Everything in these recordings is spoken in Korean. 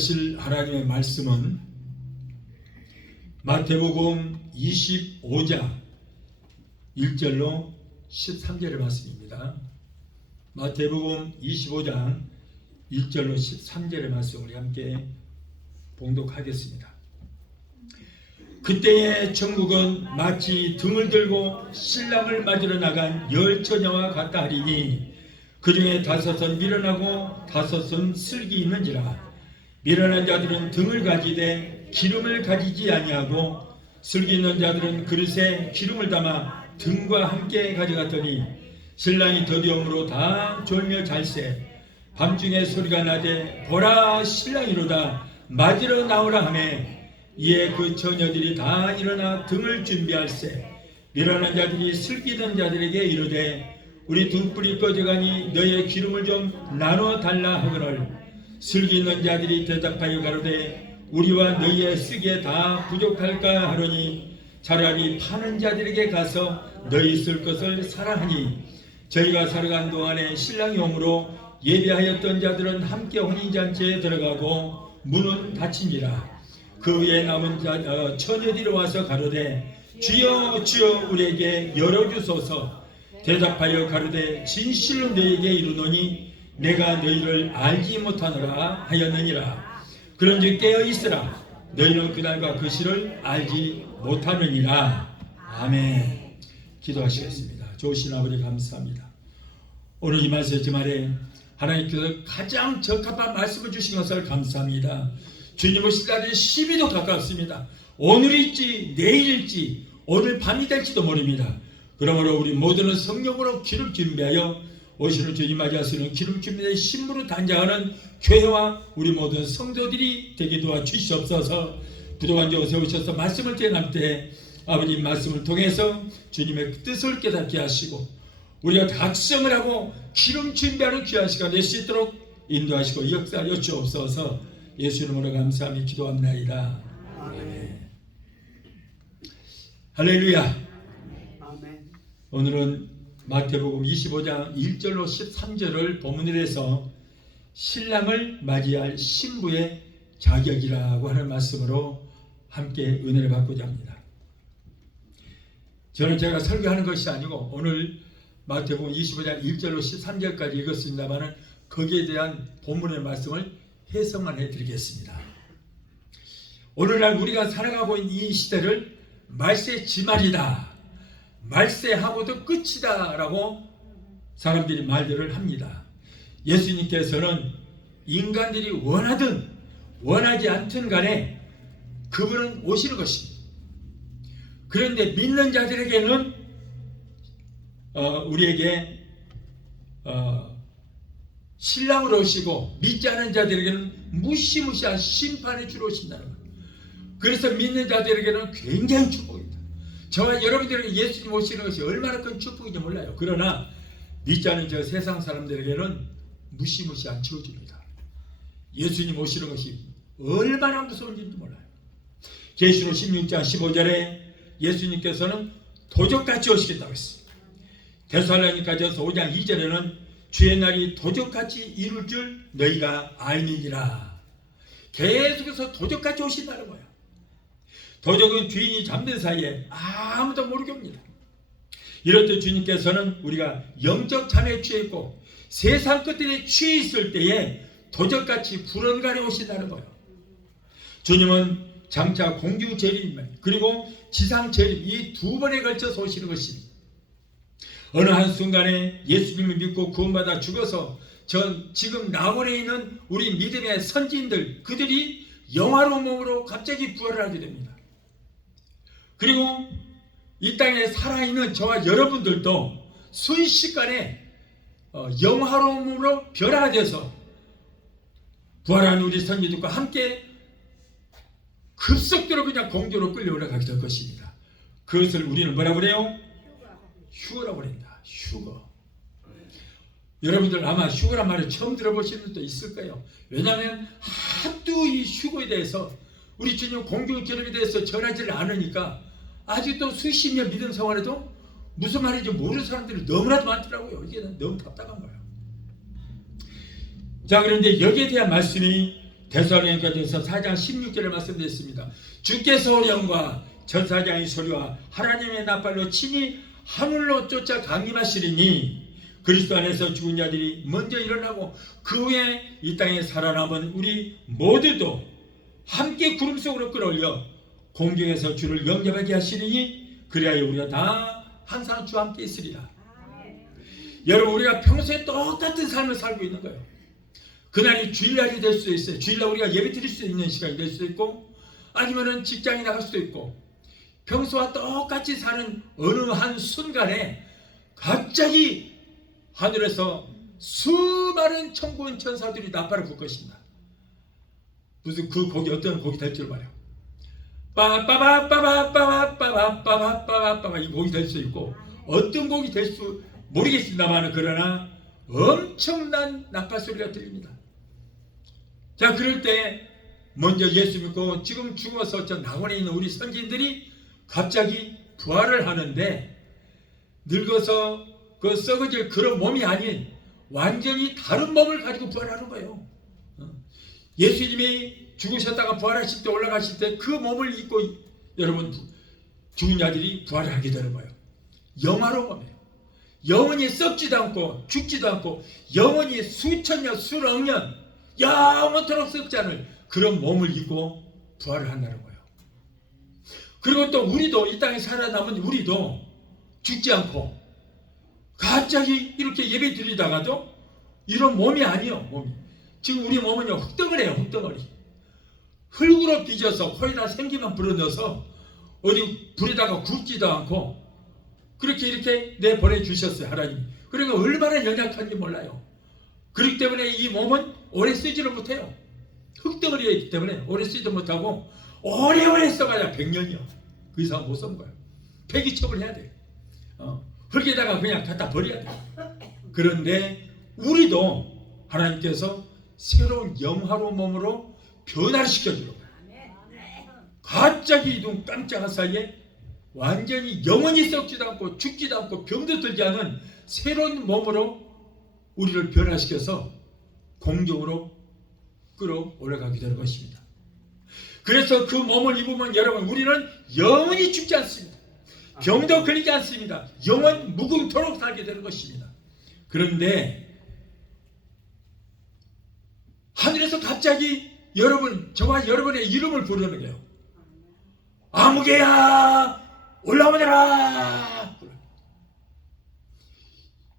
하실 하나님의 말씀은 마태복음 25장 1절로 13절의 말씀입니다. 마태복음 25장 1절로 13절의 말씀을 함께 봉독하겠습니다. 그때의 천국은 마치 등을 들고 신랑을 맞으러 나간 열 처녀와 같다 하리니 그 중에 5은 미련하고 5은 슬기 있는지라. 미련한 자들은 등을 가지되 기름을 가지지 아니하고 슬기 있는 자들은 그릇에 기름을 담아 등과 함께 가져갔더니 신랑이 더디움으로 다 졸며 잘세. 밤중에 소리가 나되 보라 신랑이로다 맞으러 나오라 하매 이에 그 처녀들이 다 일어나 등을 준비할세. 미련한 자들이 슬기 있는 자들에게 이르되 우리 등불이 꺼져가니 너희의 기름을 좀 나눠 달라 하거늘 슬기 있는 자들이 대답하여 가로되 우리와 너희의 쓰기에 다 부족할까 하노니 차라리 파는 자들에게 가서 너희 쓸 것을 사라 하니 저희가 살아간 동안에 신랑이 오므로 예비하였던 자들은 함께 혼인잔치에 들어가고 문은 닫힌지라. 그 위에 남은 처녀들이 와서 가로되 주여 주여 우리에게 열어주소서. 대답하여 가로되 진실로 너희에게 이르노니 내가 너희를 알지 못하노라 하였느니라. 그런즉 깨어있으라. 너희는 그날과 그 시를 알지 못하느니라. 아멘. 기도하시겠습니다. 좋으신 아버지 감사합니다. 오늘 이 말씀 주말에 하나님께서 가장 적합한 말씀을 주신 것을 감사합니다. 주님 오실 날이 10일도 가깝습니다. 오늘일지 내일일지 오늘 밤이 될지도 모릅니다. 그러므로 우리 모두는 성령으로 기름 준비하여 오시는 주님 맞이하시는 기름 준비된 신부로 단장하는 교회와 우리 모든 성도들이 되게 도와주시옵소서. 부족한 점 세우셔서 말씀을 전할 때 아버님 말씀을 통해서 주님의 뜻을 깨닫게 하시고 우리가 각성을 하고 기름 준비하는 귀한 시간 될 수 있도록 인도하시고 역사하여 주옵소서. 예수 이름으로 감사하며 기도합나이다. 아멘. 할렐루야. 아멘. 오늘은 마태복음 25장 1절로 13절을 본문으로 해서 신랑을 맞이할 신부의 자격이라고 하는 말씀으로 함께 은혜를 받고자 합니다. 저는 제가 설교하는 것이 아니고 오늘 마태복음 25장 1절로 13절까지 읽었습니다만 거기에 대한 본문의 말씀을 해석만 해드리겠습니다. 오늘날 우리가 살아가고 있는 이 시대를 말세 지말이다, 말세하고도 끝이다 라고 사람들이 말들을 합니다. 예수님께서는 인간들이 원하든 원하지 않든 간에 그분은 오시는 것입니다. 그런데 믿는 자들에게는 우리에게 신랑으로 오시고 믿지 않은 자들에게는 무시무시한 심판의 주로 오신다는 거예요. 그래서 믿는 자들에게는 굉장히 축복입니다. 저와 여러분들에게 예수님 오시는 것이 얼마나 큰 축복인지 몰라요. 그러나 믿지 않은 저 세상 사람들에게는 무시무시한 저주입니다. 예수님 오시는 것이 얼마나 무서운지 몰라요. 계시록 16장 15절에 예수님께서는 도적같이 오시겠다고 했습니다. 데살로니가전서 5장 2절에는 주의 날이 도적같이 이룰 줄 너희가 알미니라. 계속해서 도적같이 오신다는 거예요. 도적은 주인이 잠든 사이에 아무도 모르게 옵니다. 이럴 때 주님께서는 우리가 영적 잠에 취해 있고 세상 것들에 취해 있을 때에 도적같이 불언간에 오신다는 거예요. 주님은 장차 공중 재림 그리고 지상 재림 이 두 번에 걸쳐서 오시는 것입니다. 어느 한순간에 예수님을 믿고 구원받아 죽어서 지금 낙원에 있는 우리 믿음의 선지인들 그들이 영화로운 몸으로 갑자기 부활을 하게 됩니다. 그리고 이 땅에 살아있는 저와 여러분들도 순식간에 영화로운 몸으로 변화돼서 부활한 우리 선지들과 함께 급속도로 그냥 공중으로 끌려 올라가게 될 것입니다. 그것을 우리는 뭐라 그래요? 휴거라고 그랬다. 휴거. 여러분들 아마 휴거란 말을 처음 들어보시는 분도 있을 거예요. 왜냐하면 하도 이 휴거에 대해서 우리 주님 공중 기름에 대해서 전하지를 않으니까 아직도 수십 년 믿음 생활에도 무슨 말인지 모르는 사람들이 너무나도 많더라고요. 이게 너무 답답한 거예요. 자, 그런데 여기에 대한 말씀이 데살로니가전서 4장 16절에 말씀드렸습니다. 주께서 오령과 전사장의 소리와 하나님의 나팔로 친히 하늘로 쫓아 강림하시리니 그리스도 안에서 죽은 자들이 먼저 일어나고 그 후에 이 땅에 살아남은 우리 모두도 함께 구름 속으로 끌어올려 공중에서 주를 영접하게 하시리니 그리하여 우리가 다 항상 주와 함께 있으리라. 여러분, 우리가 평소에 똑같은 삶을 살고 있는 거예요. 그날이 주일날이 될 수도 있어요. 주일날 우리가 예배 드릴 수 있는 시간이 될 수도 있고, 아니면은 직장에 나갈 수도 있고, 평소와 똑같이 사는 어느 한 순간에 갑자기 하늘에서 수많은 천군 천사들이 나팔을 불 것입니다. 무슨 그 곡이 어떤 곡이 될 줄 봐요. 빠빠바빠바빠바빠바빠바빠바빠 이 곡이 될 수 있고, 어떤 곡이 될 수 모르겠습니다만, 그러나 엄청난 나팔 소리가 들립니다. 자, 그럴 때 먼저 예수 믿고 지금 죽어서 저 낙원에 있는 우리 선진들이 갑자기 부활을 하는데, 늙어서 그 썩어질 그런 몸이 아닌 완전히 다른 몸을 가지고 부활하는 거예요. 예수님이 죽으셨다가 부활하실 때, 올라가실 때 그 몸을 입고 여러분 죽은 자들이 부활을 하게 되는 거예요. 영화로운 몸이에요. 영원히 썩지도 않고 죽지도 않고 영원히 수천 년 수억 년 영원토록 썩지 않을 그런 몸을 입고 부활을 한다는 거예요. 그리고 또 우리도 이 땅에 살아남은 우리도 죽지 않고 갑자기 이렇게 예배 드리다가도 이런 몸이 아니요. 몸이 지금 우리 몸은요 흙덩어리예요. 흙덩어리. 흙으로 빚어서 코에다 생기만 불어넣어서 어디 불에다가 굽지도 않고 그렇게 이렇게 내보내 주셨어요. 하나님. 그러니까 얼마나 연약한지 몰라요. 그렇기 때문에 이 몸은 오래 쓰지를 못해요. 흙덩어리이기 때문에 오래 쓰지도 못하고 오래오래 써봐야 100년이요. 그 이상 못 쓰는 거예요. 폐기처분 해야 돼요. 흙에다가 그냥 갖다 버려야 돼요. 그런데 우리도 하나님께서 새로운 영화로운 몸으로 변화를 시켜주는 거예요. 갑자기 눈 깜짝한 사이에 완전히 영원히 썩지도 않고 죽지도 않고 병도 들지 않은 새로운 몸으로 우리를 변화시켜서 공중으로 끌어올라가게 되는 것입니다. 그래서 그 몸을 입으면 여러분 우리는 영원히 죽지 않습니다. 병도 걸리지 않습니다. 영원 무궁토록 살게 되는 것입니다. 그런데 하늘에서 갑자기 저와 여러분의 이름을 부르는 거예요. 아무개야 올라오너라.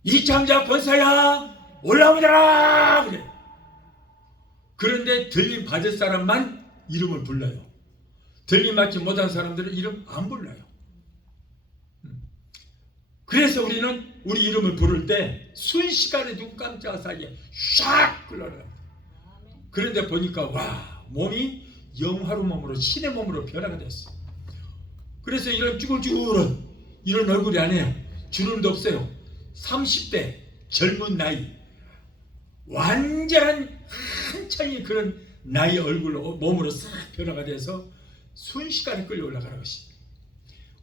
이창자 권사야 올라오너라. 그래. 그런데 들림 받을 사람만 이름을 불러요. 들림 받지 못한 사람들은 이름 안 불러요. 그래서 우리는 우리 이름을 부를 때 순식간에 눈 깜짝 사이에 샥 끌어나갑니다. 그런데 보니까 와, 몸이 영화로운 몸으로 신의 몸으로 변화가 됐어요. 그래서 이런 쭈글쭈글한 이런 얼굴이 아니에요. 주름도 없어요. 30대 젊은 나이 완전한 한창의 그런 나이 얼굴로 몸으로 싹 변화가 돼서 순식간에 끌려 올라가는 것입니다.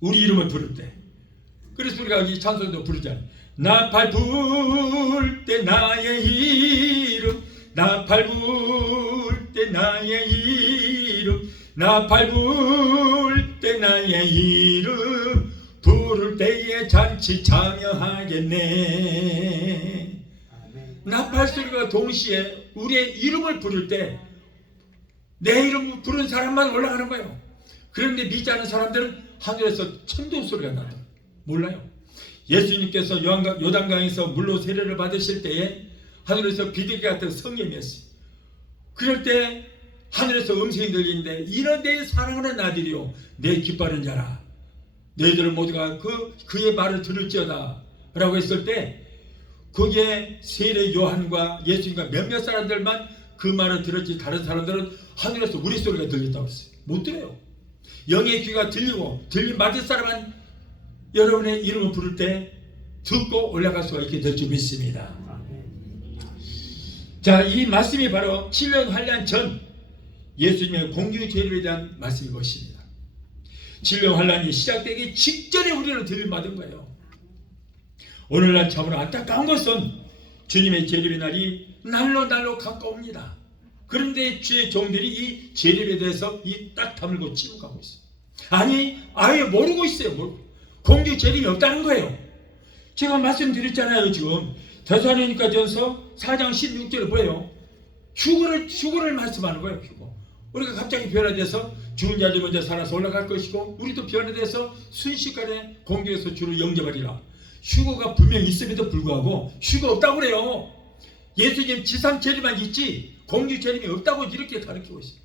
우리 이름을 부를 때. 그래서 우리가 이 찬송도 부르잖아요. 나팔 불 때 나의 이름, 나팔 불 때 나의 이름, 나팔 불 때 나의 이름, 부를 때에 잔치 참여하겠네. 나팔 소리가 동시에 우리의 이름을 부를 때 내 이름 부른 사람만 올라가는 거예요. 그런데 믿지 않은 사람들은 하늘에서 천둥 소리가 난다. 몰라요. 예수님께서 요단강에서 물로 세례를 받으실 때에 하늘에서 비둘기 같은 성령이었어요. 그럴 때 하늘에서 음성이 들리는데 이런 내 사랑하는 아들이요 내 기뻐하는 자라. 너희들 모두가 그의 말을 들을지어다 라고 했을 때 거기에 세례 요한과 예수님과 몇몇 사람들만 그 말을 들었지 다른 사람들은 하늘에서 우리 소리가 들렸다고 했어요. 못 들어요. 영의 귀가 들리고 들림 맞을 사람은 여러분의 이름을 부를 때 듣고 올라갈 수가 있게 될 줄 믿습니다. 자, 이 말씀이 바로 7년 환란 전 예수님의 공중 재림에 대한 말씀인 것입니다. 7년 환란이 시작되기 직전에 우리는 들림받은 거예요. 오늘날 참으로 안타까운 것은 주님의 재림의 날이 날로 가까웁니다. 그런데 주의 종들이 이 재림에 대해서 이 딱 다물고 치고 가고 있어요. 아니 아예 모르고 있어요. 공주 재림이 없다는 거예요. 제가 말씀드렸잖아요. 지금 데살로니가전서 4장 16절에 뭐예요? 휴거를 말씀하는 거예요. 휴거. 우리가 갑자기 변화돼서 죽은 자들이 먼저 살아서 올라갈 것이고 우리도 변화돼서 순식간에 공중에서 주를 영접하리라. 휴거가 분명히 있음에도 불구하고 휴거 없다고 그래요. 예수님 지상 재림만 있지 공주 재림이 없다고 이렇게 가르치고 있어요.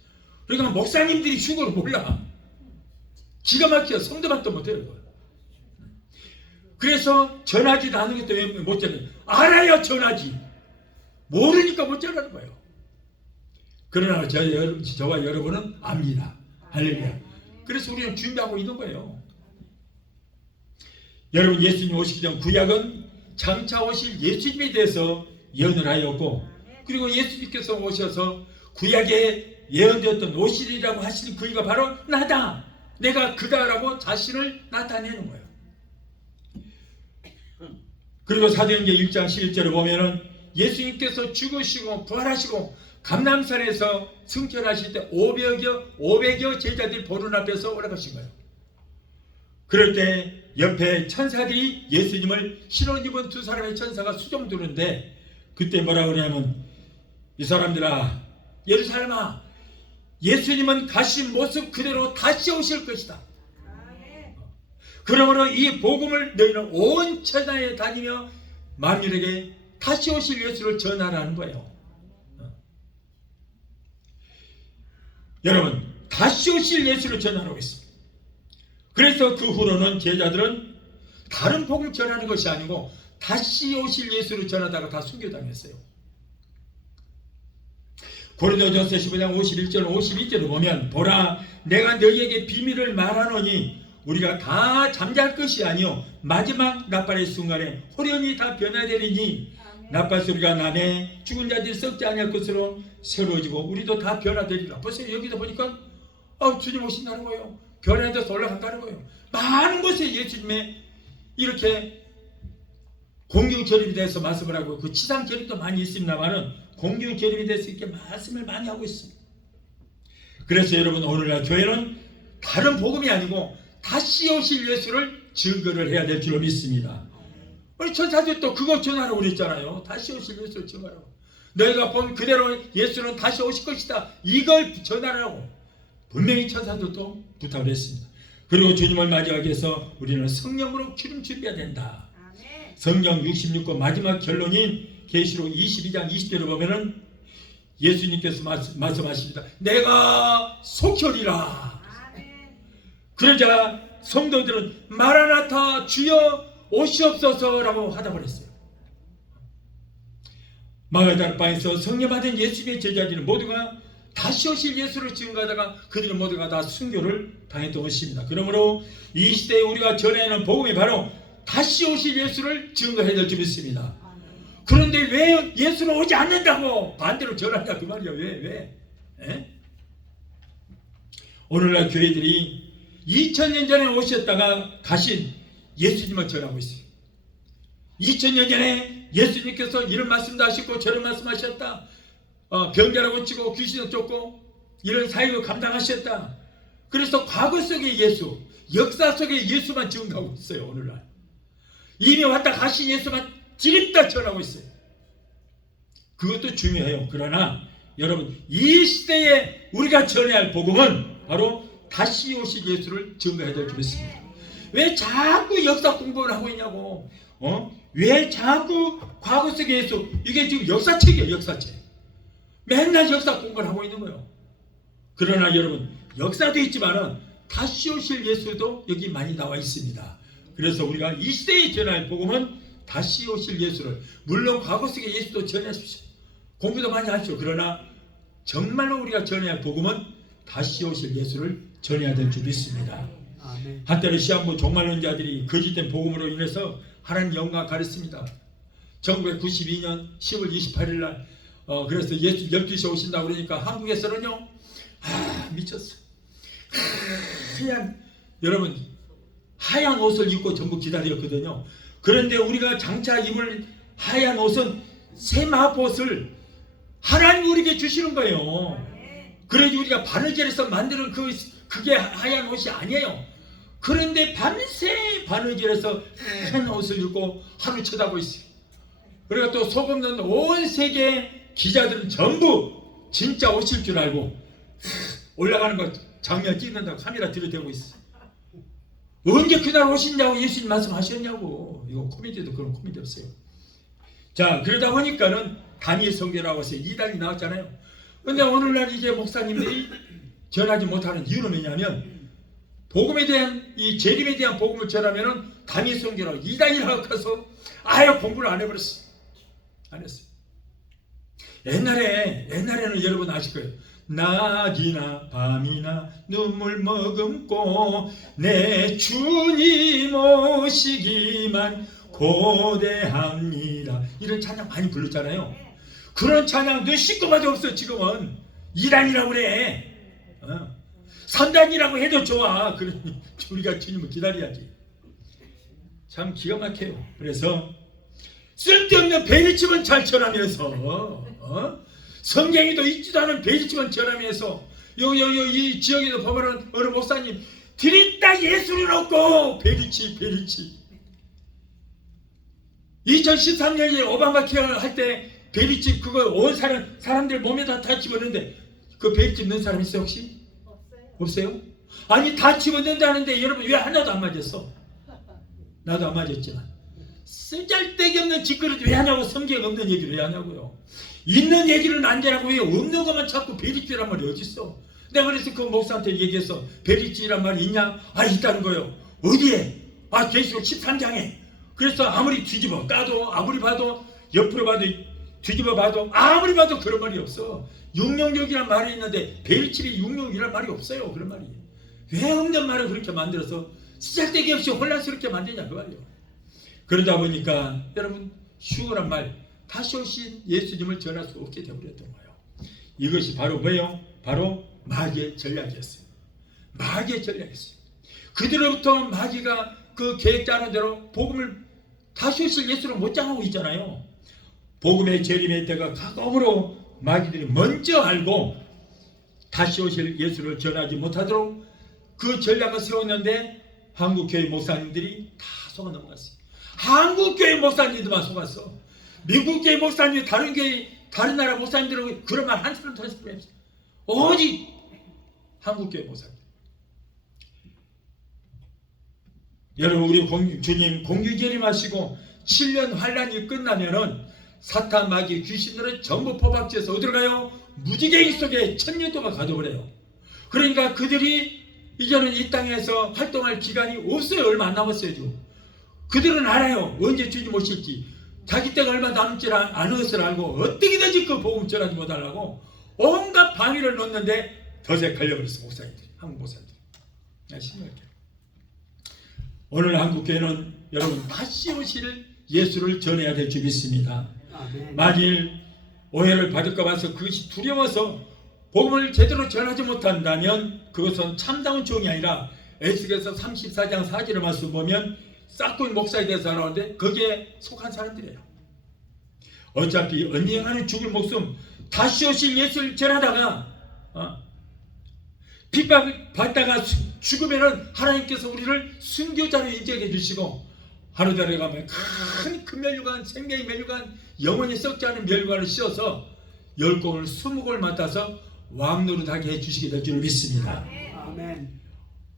그러니까 목사님들이 휴거를 몰라. 기가 막혀 성도밖에 못해요. 그래서 전하지도 않은 것도 왜 못 전해요? 알아야 전하지. 모르니까 못 전하는 거예요. 그러나 저와 여러분은 압니다. 할렐루야. 그래서 우리는 준비하고 있는 거예요. 여러분 예수님 오시기 전 구약은 장차 오실 예수님에 대해서 예언을 하였고 그리고 예수님께서 오셔서 구약에 예언되었던 오시리라고 하시는 그이가 바로 나다. 내가 그다라고 자신을 나타내는 거예요. 그리고 사도행전 1장 11절을 보면은 예수님께서 죽으시고 부활하시고 감람산에서 승천하실 때 500여 제자들이 보는 앞에서 올라가신 거예요. 그럴 때 옆에 천사들이 예수님을 흰옷 입은 두 사람의 천사가 수종 두는데 그때 뭐라고 그러냐면 이 사람들아 예루살렘아 예수님은 가신 모습 그대로 다시 오실 것이다. 그러므로 이 복음을 너희는 온 천하에 다니며 만민에게 다시 오실 예수를 전하라는 거예요. 여러분 다시 오실 예수를 전하라고 했습니다. 그래서 그 후로는 제자들은 다른 복음을 전하는 것이 아니고 다시 오실 예수를 전하다가 다 순교당했어요. 고린도전서 15장 51절 52절을 보면 보라 내가 너희에게 비밀을 말하노니 우리가 다 잠잘 것이 아니요 마지막 나팔의 순간에 호련히 다 변화되리니 나팔 소리가 나네 죽은 자들이 썩지 아니할 것으로 새로워지고 우리도 다 변화되리라. 벌써 여기서 보니까 주님 오신다는 거예요. 변화돼서 올라간다는 거예요. 많은 곳에 예수님의 이렇게 공중 재림에 대해서 말씀을 하고 그 지상 재림도 많이 있습니다만은 공중 재림에 대해서 이렇게 말씀을 많이 하고 있습니다. 그래서 여러분 오늘날 교회는 다른 복음이 아니고 다시 오실 예수를 증거를 해야 될 줄로 믿습니다. 우리 천사들 또 그거 전하라고 그랬잖아요. 다시 오실 예수를 전하라고. 너희가 본 그대로 예수는 다시 오실 것이다. 이걸 전하라고 분명히 천사들도 부탁을 했습니다. 그리고 주님을 맞이하기 위해서 우리는 성령으로 기름 준비해야 된다. 성경 66권 마지막 결론인 계시록 22장 20절을 보면은 예수님께서 말씀하십니다. 내가 속혈이라. 그러자 성도들은 마라나타 주여 오시옵소서라고 하다고 했어요. 마가다락방에서 성령 받은 예수님의 제자들은 모두가 다시 오실 예수를 증거하다가 그들은 모두가 다 순교를 당했던 것입니다. 그러므로 이 시대에 우리가 전해야 하는 복음이 바로 다시 오실 예수를 증거해야 될 줄 믿습니다. 그런데 왜 예수는 오지 않는다고 반대로 전하냐 그 말이야. 왜? 오늘날 교회들이 2000년 전에 오셨다가 가신 예수님을 전하고 있어요. 2000년 전에 예수님께서 이런 말씀도 하셨고 저런 말씀하셨다. 병자라 고치고 귀신을 쫓고 이런 사역을 감당하셨다. 그래서 과거 속의 예수, 역사 속의 예수만 증거하고 있어요. 오늘날 이미 왔다 가신 예수만 지립다 전하고 있어요. 그것도 중요해요. 그러나 여러분 이 시대에 우리가 전해야 할 복음은 바로 다시 오실 예수를 증거해야 될 줄 믿습니다. 왜 자꾸 역사 공부를 하고 있냐고. 왜 자꾸 과거 속의 예수, 이게 지금 역사책이에요. 역사책. 맨날 역사 공부를 하고 있는 거예요. 그러나 여러분 역사도 있지만은 다시 오실 예수도 여기 많이 나와 있습니다. 그래서 우리가 이 시대에 전할 복음은 다시 오실 예수를, 물론 과거 속의 예수도 전하십시오. 공부도 많이 하십시오. 그러나 정말로 우리가 전해야 할 복음은 다시 오실 예수를 전해야 될 줄 믿습니다. 한때는 시한부 종말론자들이 거짓된 복음으로 인해서 하나님 영광 가렸습니다. 1992년 10월 28일 날 그래서 예수 12시에 오신다고 그러니까 한국에서는요 미쳤어. 여러분 하얀 옷을 입고 전부 하나님 우리에게 주시는 거예요. 그래도 우리가 바느질에서 만드는 그게 하얀 옷이 아니에요. 그런데 밤새 바느질에서 하얀 옷을 입고 하루 쳐다보고 있어요. 그리고 또 소금 넣는 온 세계 기자들은 전부 진짜 옷일 줄 알고 올라가는 거 장면 찍는다고 카메라 들이대고 있어. 언제 그날 오신다고 예수님 말씀하셨냐고. 이거 코미디도 그런 코미디 없어요. 자, 그러다 보니까는 단일 성교라고 해서 이단이 나왔잖아요. 근데 오늘날 이제 목사님들이 전하지 못하는 이유는 뭐냐면 복음에 대한 이 재림에 대한 복음을 전하면은 단일 성교라고 이단이라고 해서 아예 공부를 안 해버렸어. 안 했어요. 옛날에는 여러분 아실 거예요. 낮이나 밤이나 눈물 머금고 내 주님 오시기만 고대합니다. 이런 찬양 많이 불렀잖아요. 그런 찬양 너 씻고 봐도 없어. 지금은 2단이라고 그래. 3단이라고 해도 좋아. 그러니 우리가 주님을 기다려야지. 참 기가 막혀요. 그래서 쓸데없는 베리집은 잘 전하면서 성경에도 있지도 않은 베리집은 전하면서 이 지역에도 보면은 어느 목사님 드린다 예수는 없고 베리치 2013년에 오바마 케어 할 때 베리집 그거 온 사람들 몸에다 다 집었는데 그 베리집 넣은 사람 있어요 혹시? 없어요? 아니 다 집어넣는다는데 여러분 왜 하나도 안 맞았어? 나도 안 맞았지만 쓰잘데기 없는 짓거리 왜 하냐고. 성경 없는 얘기를 왜 하냐고요. 있는 얘기는 안 되라고 왜 없는 것만 자꾸 베리집이란 말이 어딨어. 내가 그래서 그 목사한테 얘기했어. 베리집이란 말이 있냐? 아 있다는 거요. 어디에? 아 계시록 13장에. 그래서 아무리 뒤집어 까도 아무리 봐도 옆으로 봐도 뒤집어 봐도 아무리 봐도 그런 말이 없어. 육령력이란 말이 있는데 베리집이 육령이란 말이 없어요. 그런 말이. 왜 없는 말을 그렇게 만들어서 쓰잘데기 없이 혼란스럽게 만드냐 그 말이에요. 그러다 보니까 여러분 슈어란 말 다시 오신 예수님을 전할 수 없게 되어버렸던 거예요. 이것이 바로 뭐예요? 바로 마귀의 전략이었어요. 마귀의 전략이었어요. 그들로부터 마귀가 그 계획 짜는 대로 복음을 다시 오실 예수를 못 장하고 있잖아요. 복음의 재림의 때가 가까움으로 마귀들이 먼저 알고 다시 오실 예수를 전하지 못하도록 그 전략을 세웠는데 한국교회 목사님들이 다 속아 넘어갔어요. 한국교회 목사님들만 속았어. 미국교회 목사님, 다른 교회, 다른 나라 목사님들은 그런 말 한 사람도 했을 뿐이 없어요. 오직 한국교회 목사님. 여러분 우리 주님 공유 재림하시고 7년 환란이 끝나면은 사탄 마귀 귀신들은 전부 포박지에서 어디로 가요? 무지개인 속에 천년 동안 가둬버려요. 그러니까 그들이 이제는 이 땅에서 활동할 기간이 없어요. 얼마 안 남았어요. 지금. 그들은 알아요. 언제 주님 오실지. 자기 때가 얼마 남지 않은 것을 알고 어떻게든지 그 복음 전하지 못하려고 온갖 방위를 놓는데 덫에 걸려버렸어. 목사님들이. 한국 목사님들이. 신기하게. 오늘 한국교회는 여러분 다시 오실 예수를 전해야 될 줄 믿습니다. 만일 오해를 받을까 봐서 그것이 두려워서 복음을 제대로 전하지 못한다면 그것은 참다운 종이 아니라 에스겔서 34장 4절의 말씀 보면 싹군 목사에 대해서 나오는데 거기에 속한 사람들이에요. 어차피 언젠가는 죽을 목숨 다시 오실 예수를 전하다가 핍박받다가 죽으면은 하나님께서 우리를 순교자로 인정해 주시고 하늘나라에 가면 큰 멸류관, 생명의 멸류관, 영원히 썩지 않은 멸류관을 씌워서 10공을 20공을 맡아서 왕노릇하게 해주시게 될 줄 믿습니다. 아멘.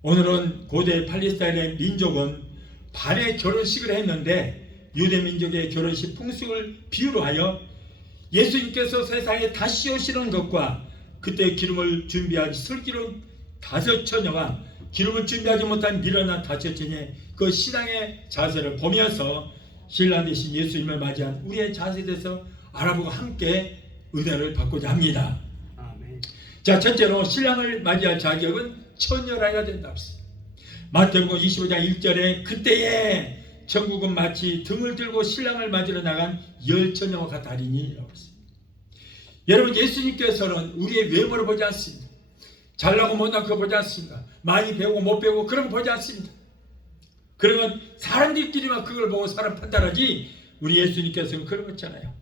오늘은 고대 팔레스타인의 민족은 반의 결혼식을 했는데 유대 민족의 결혼식 풍습을 비유로 하여 예수님께서 세상에 다시 오시는 것과 그때 기름을 준비한 슬기로운 5처녀가 기름을 준비하지 못한 미련한 5처녀의 그 신앙의 자세를 보면서 신랑 되신 예수님을 맞이한 우리의 자세에 대해서 알아보고 함께 은혜를 받고자 합니다. 아멘. 자, 첫째로 신랑을 맞이할 자격은 처녀라야 된다. 마태복음 25장 1절에 그때에 천국은 마치 등을 들고 신랑을 맞으러 나간 10처녀와 같다리니 라고 했습니다. 여러분 예수님께서는 우리의 외모를 보지 않습니다. 잘나고 못난 거 보지 않습니다. 많이 배우고 못 배우고 그런 거 보지 않습니다. 그러면 사람들끼리만 그걸 보고 사람 판단하지 우리 예수님께서는 그런 거 있잖아요.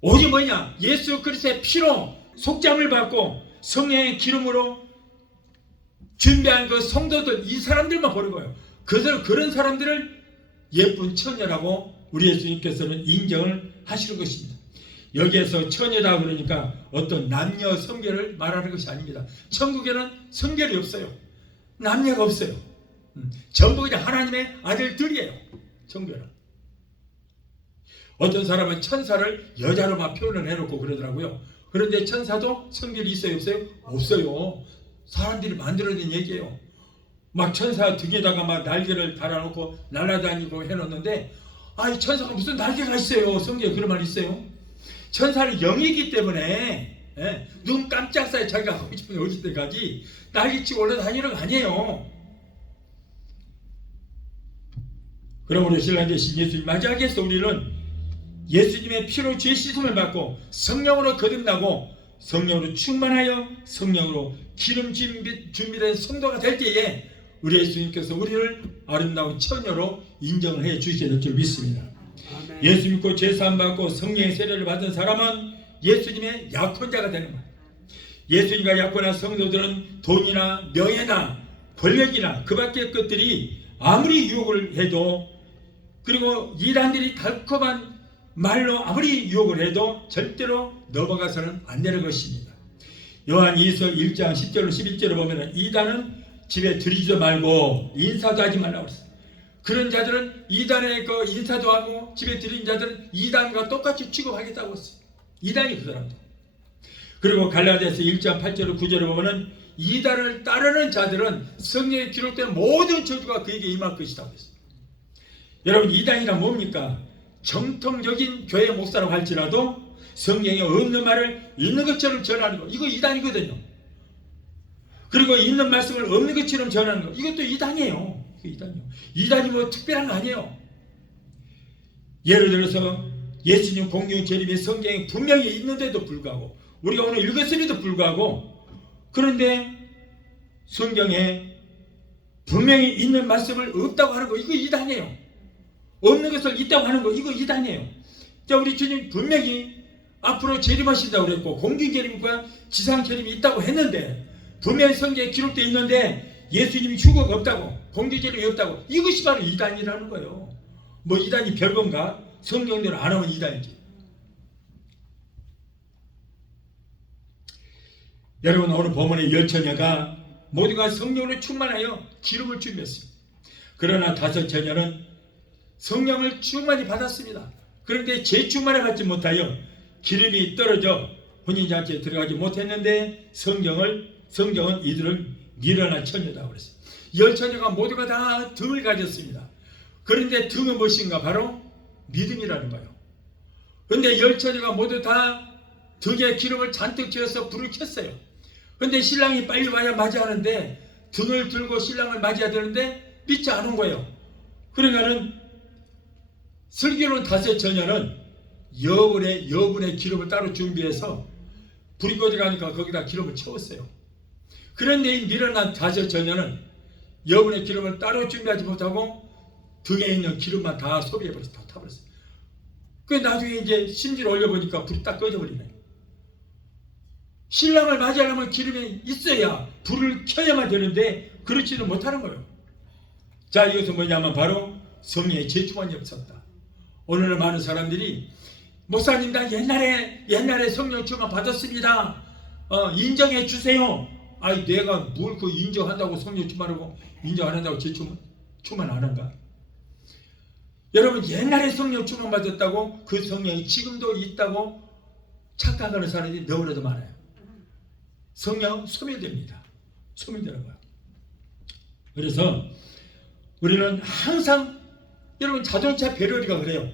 오직 뭐냐? 예수 그리스도의 피로 속죄함을 받고 성령의 기름으로 준비한 그 성도들, 이 사람들만 보는 거예요. 그런 사람들을 예쁜 처녀라고 우리 예수님께서는 인정을 하시는 것입니다. 여기에서 처녀다 그러니까 어떤 남녀 성별을 말하는 것이 아닙니다. 천국에는 성별이 없어요. 남녀가 없어요. 전부 그냥 하나님의 아들들이에요. 천국에는. 어떤 사람은 천사를 여자로만 표현을 해놓고 그러더라고요. 그런데 천사도 성별이 있어요? 없어요? 없어요. 사람들이 만들어낸 얘기예요. 막 천사 등에다가 막 날개를 달아놓고 날아다니고 해놓는데, 아이 천사가 무슨 날개가 있어요? 성경에 그런 말이 있어요? 천사는 영이기 때문에 눈 깜짝 사이 자기가 하고 싶은 게 어릴 때까지 날개치고 올라다니는 거 아니에요. 그러므로 신랑 되신 예수님 맞이하겠어. 우리는 예수님의 피로 죄 씻음을 받고 성령으로 거듭나고 성령으로 충만하여 성령으로 기름 준비된 성도가 될 때에 우리 예수님께서 우리를 아름다운 처녀로 인정을 해 주시는 줄 믿습니다. 아멘. 예수 믿고 죄사함 받고 성령의 세례를 받은 사람은 예수님의 약혼자가 되는 거예요. 예수님과 약혼한 성도들은 돈이나 명예나 권력이나 그 밖의 것들이 아무리 유혹을 해도, 그리고 이단들이 달콤한 말로 아무리 유혹을 해도 절대로 넘어가서는 안 되는 것입니다. 요한 2서 1장 10절로 11절을 보면 이단은 집에 들이지도 말고 인사도 하지 말라고 그랬어요. 그런 자들은 이단에 그 인사도 하고 집에 들인 자들은 이단과 똑같이 취급하겠다고 했어요. 이단이 그 사람들. 그리고 갈라디아서 1장 8절로 9절을 보면은 이단을 따르는 자들은 성경에 기록된 모든 저주가 그에게 임할 것이라고 했어요. 여러분, 이단이란 뭡니까? 정통적인 교회 목사라고 할지라도 성경에 없는 말을 있는 것처럼 전하는 거, 이거 이단이거든요. 그리고 있는 말씀을 없는 것처럼 전하는 거, 이것도 이단이에요. 이단이 뭐 특별한 거 아니에요. 예를 들어서 예수님 공중 재림이 성경에 분명히 있는데도 불구하고, 우리가 오늘 읽었음에도 불구하고, 그런데 성경에 분명히 있는 말씀을 없다고 하는 거, 이거 이단이에요. 없는 것을 있다고 하는 거, 이거 이단이에요. 자, 우리 주님 분명히 앞으로 재림하신다고 그랬고 공중 재림과 지상 재림이 있다고 했는데, 분명히 성경에 기록되어 있는데 예수님이 휴거가 없다고, 공중 재림이 없다고, 이것이 바로 이단이라는 거예요. 뭐 이단이 별건가? 성경대로 안 하면 이단이지. 여러분, 오늘 본문의 열 처녀가 모두가 성령으로 충만하여 기름을 준비했습니다. 그러나 다섯 처녀는 성령을 충만히 받았습니다. 그런데 재충만을 받지 못하여 기름이 떨어져 혼인잔치에 들어가지 못했는데 성경은 이들을 미련한 처녀다 그랬어요. 열 처녀가 모두가 다 등을 가졌습니다. 그런데 등은 무엇인가? 바로 믿음이라는 거예요. 그런데 열 처녀가 모두 다 등에 기름을 잔뜩 지어서 불을 켰어요. 그런데 신랑이 빨리 와야 맞이하는데, 등을 들고 신랑을 맞이해야 되는데 믿지 않은 거예요. 그러니까는 슬기로운 다섯 처녀는 여분의 기름을 따로 준비해서 불이 꺼져가니까 거기다 기름을 채웠어요. 그런데 이 미련한 다섯 처녀는 여분의 기름을 따로 준비하지 못하고 등에 있는 기름만 다 소비해버렸어요. 다 타버렸어요. 그 나중에 이제 심지를 올려보니까 불이 딱 꺼져버리네. 신랑을 맞이하려면 기름이 있어야, 불을 켜야만 되는데 그렇지는 못하는 거예요. 자, 이것은 뭐냐면 바로 성령의 재충만이 없었다. 오늘은 많은 사람들이 목사님 나 옛날에 성령 충만 받았습니다. 인정해 주세요. 아니 내가 뭘 그 인정한다고 성령 충만하고 인정 안 한다고 재충만 안 한가? 여러분, 옛날에 성령 충만 받았다고 그 성령이 지금도 있다고 착각하는 사람이 너무나도 많아요. 성령 소멸됩니다. 소멸되는 거야. 그래서 우리는 항상, 여러분 자동차 배터리가 그래요.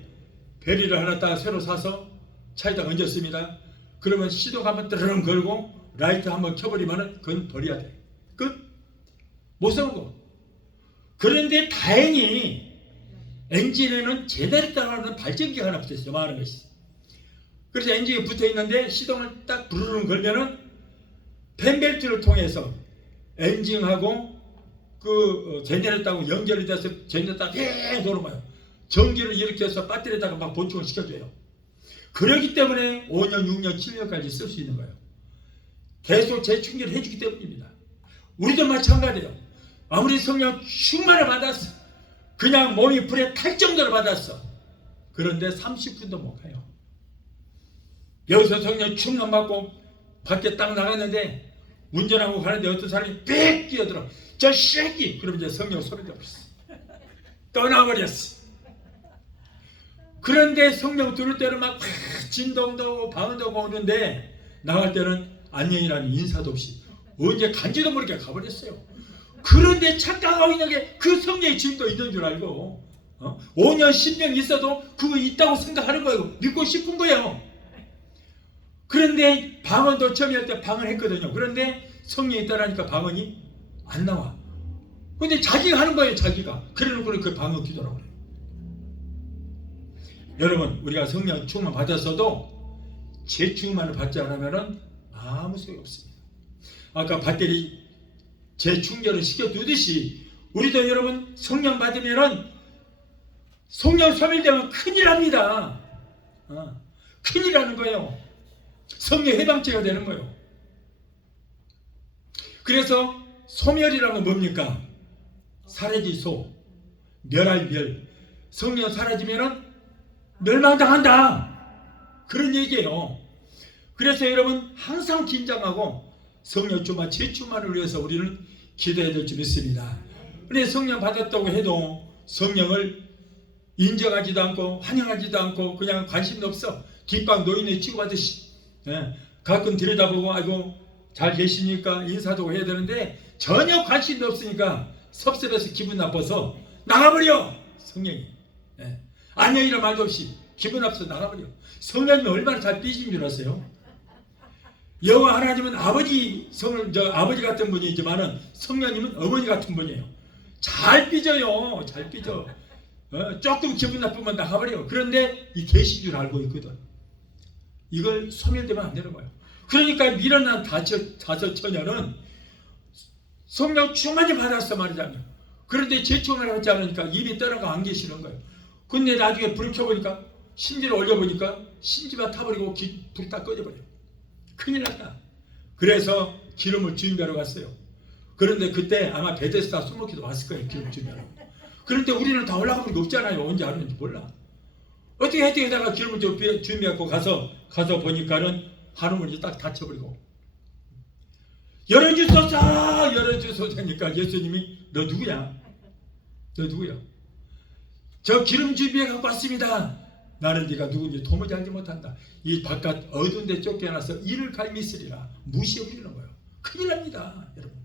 배터리를 하나 딱 새로 사서 차에다 얹었습니다. 그러면 시동 한번 뜨르릉 걸고 라이트 한번 켜버리면 그건 버려야 돼. 끝. 못 쓰고. 그런데 다행히 엔진에는 제대로 따라가는 발전기가 하나 붙어있어요. 많은 것이. 그래서 엔진이 붙어있는데 시동을 딱 부르릉 걸면은 펜벨트를 통해서 엔진하고 그 제네레이터하고 연결이 돼서 제네레이터가 계속 도는 거예요. 전기를 일으켜서 배터리에다가 막 보충을 시켜줘요. 그렇기 때문에 5년, 6년, 7년까지 쓸 수 있는 거예요. 계속 재충전을 해주기 때문입니다. 우리도 마찬가지예요. 아무리 성령 충만을 받았어. 그냥 몸이 불에 탈 정도로 받았어. 그런데 30분도 못 가요. 여기서 성령 충만 받고 밖에 딱 나갔는데 운전하고 가는데 어떤 사람이 빽 뛰어들어. 저 새끼! 그럼 이제 성령 소리도 없어. 떠나버렸어. 그런데 성령 들을 때는 막 진동도 오고 방언도 오고 오는데 나갈 때는 안녕이라는 인사도 없이 언제 간지도 모르게 가버렸어요. 그런데 착각하고 있는 게 그 성령의 짐도 있는 줄 알고 5년 10년 있어도 그거 있다고 생각하는 거예요. 믿고 싶은 거예요. 그런데 방언도 처음에 할 때 방언했거든요. 그런데 성령이 떠나니까 방언이 안 나와. 근데 자기가 하는 거예요. 자기가. 그래놓고 그 방언 기도라고 그래요. 여러분, 우리가 성령 충만 받았어도 재충만을 받지 않으면 아무 소용이 없습니다. 아까 배터리 재충전을 시켜두듯이 우리도 여러분 성령 받으면 성령 소멸되면 큰일 납니다. 큰일 나는 거예요. 성령 해방죄가 되는 거예요. 그래서 소멸이라는 건 뭡니까? 사라지소, 멸할 멸. 성령 사라지면 멸망당한다. 그런 얘기예요. 그래서 여러분 항상 긴장하고 성령 충만, 재충만을 위해서 우리는 기도해야 될 줄 믿습니다. 그런데 성령 받았다고 해도 성령을 인정하지도 않고 환영하지도 않고 그냥 관심도 없어. 뒷방 노인에 취급하듯이 가끔 들여다보고 아이고 잘 계십니까? 인사도 해야 되는데 전혀 관심도 없으니까 섭섭해서 기분 나빠서 나가버려. 성령이 안녕이라 말도 없이 기분 나빠서 나가버려. 성령님이 얼마나 잘 삐진 줄 아세요? 여호와 하나님은 아버지 같은 분이지만은 성령님은 어머니 같은 분이에요. 잘 삐져요. 잘 삐져. 조금 기분 나쁘면 나가버려. 그런데 이 계신 줄 알고 있거든. 이걸 소멸되면 안 되는 거예요. 그러니까 미련한 다섯 처녀는 성령 충만히 받았어 말이잖아요. 그런데 재충만을 하지 않으니까 입이 떠나가 안 계시는 거예요. 근데 나중에 불을 켜보니까 신지를 올려보니까 신지가 타버리고 불이 다 꺼져버려. 큰일 났다. 그래서 기름을 준비하러 갔어요. 그런데 그때 아마 베데스다 수목기도 왔을 거예요. 기름 준비하러. 그런데 우리는 다 올라가본 게 없잖아요. 언제 하는지 몰라. 어떻게 해다가 기름을 준비하고 가서 보니까는 하루문이 딱 닫혀버리고 열어주소서 하니까 예수님이 너 누구야? 저 기름 준비해 갖고 왔습니다. 나는 네가 누군지 도무지 알지 못한다. 이 바깥 어두운 데 쫓겨나서 이를 갈미쓰리라. 무시해버리는 거예요. 큰일 납니다. 여러분.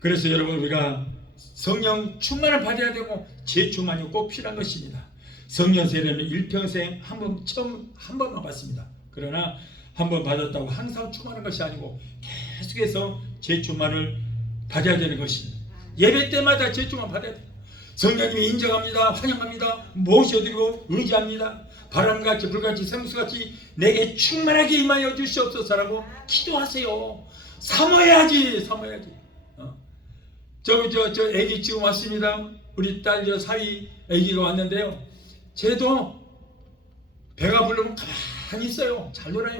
그래서 여러분 우리가 성령 충만을 받아야 되고 재충만이 꼭 필요한 것입니다. 성령 세례는 일평생 한 번만 받습니다. 그러나 한 번 받았다고 항상 충만한 것이 아니고 계속해서 재충만을 받아야 되는 것입니다. 예배 때마다 재충만 받아야 돼요. 성령님이 인정합니다. 환영합니다. 모셔드리고 의지합니다. 바람같이 불같이 생수같이 내게 충만하게 임하여 주시옵소서라고 기도하세요. 사모해야지. 저 애기 지금 왔습니다. 우리 딸 사위 애기가 왔는데요. 쟤도 배가 부르면 가만히 있어요. 잘 놀아.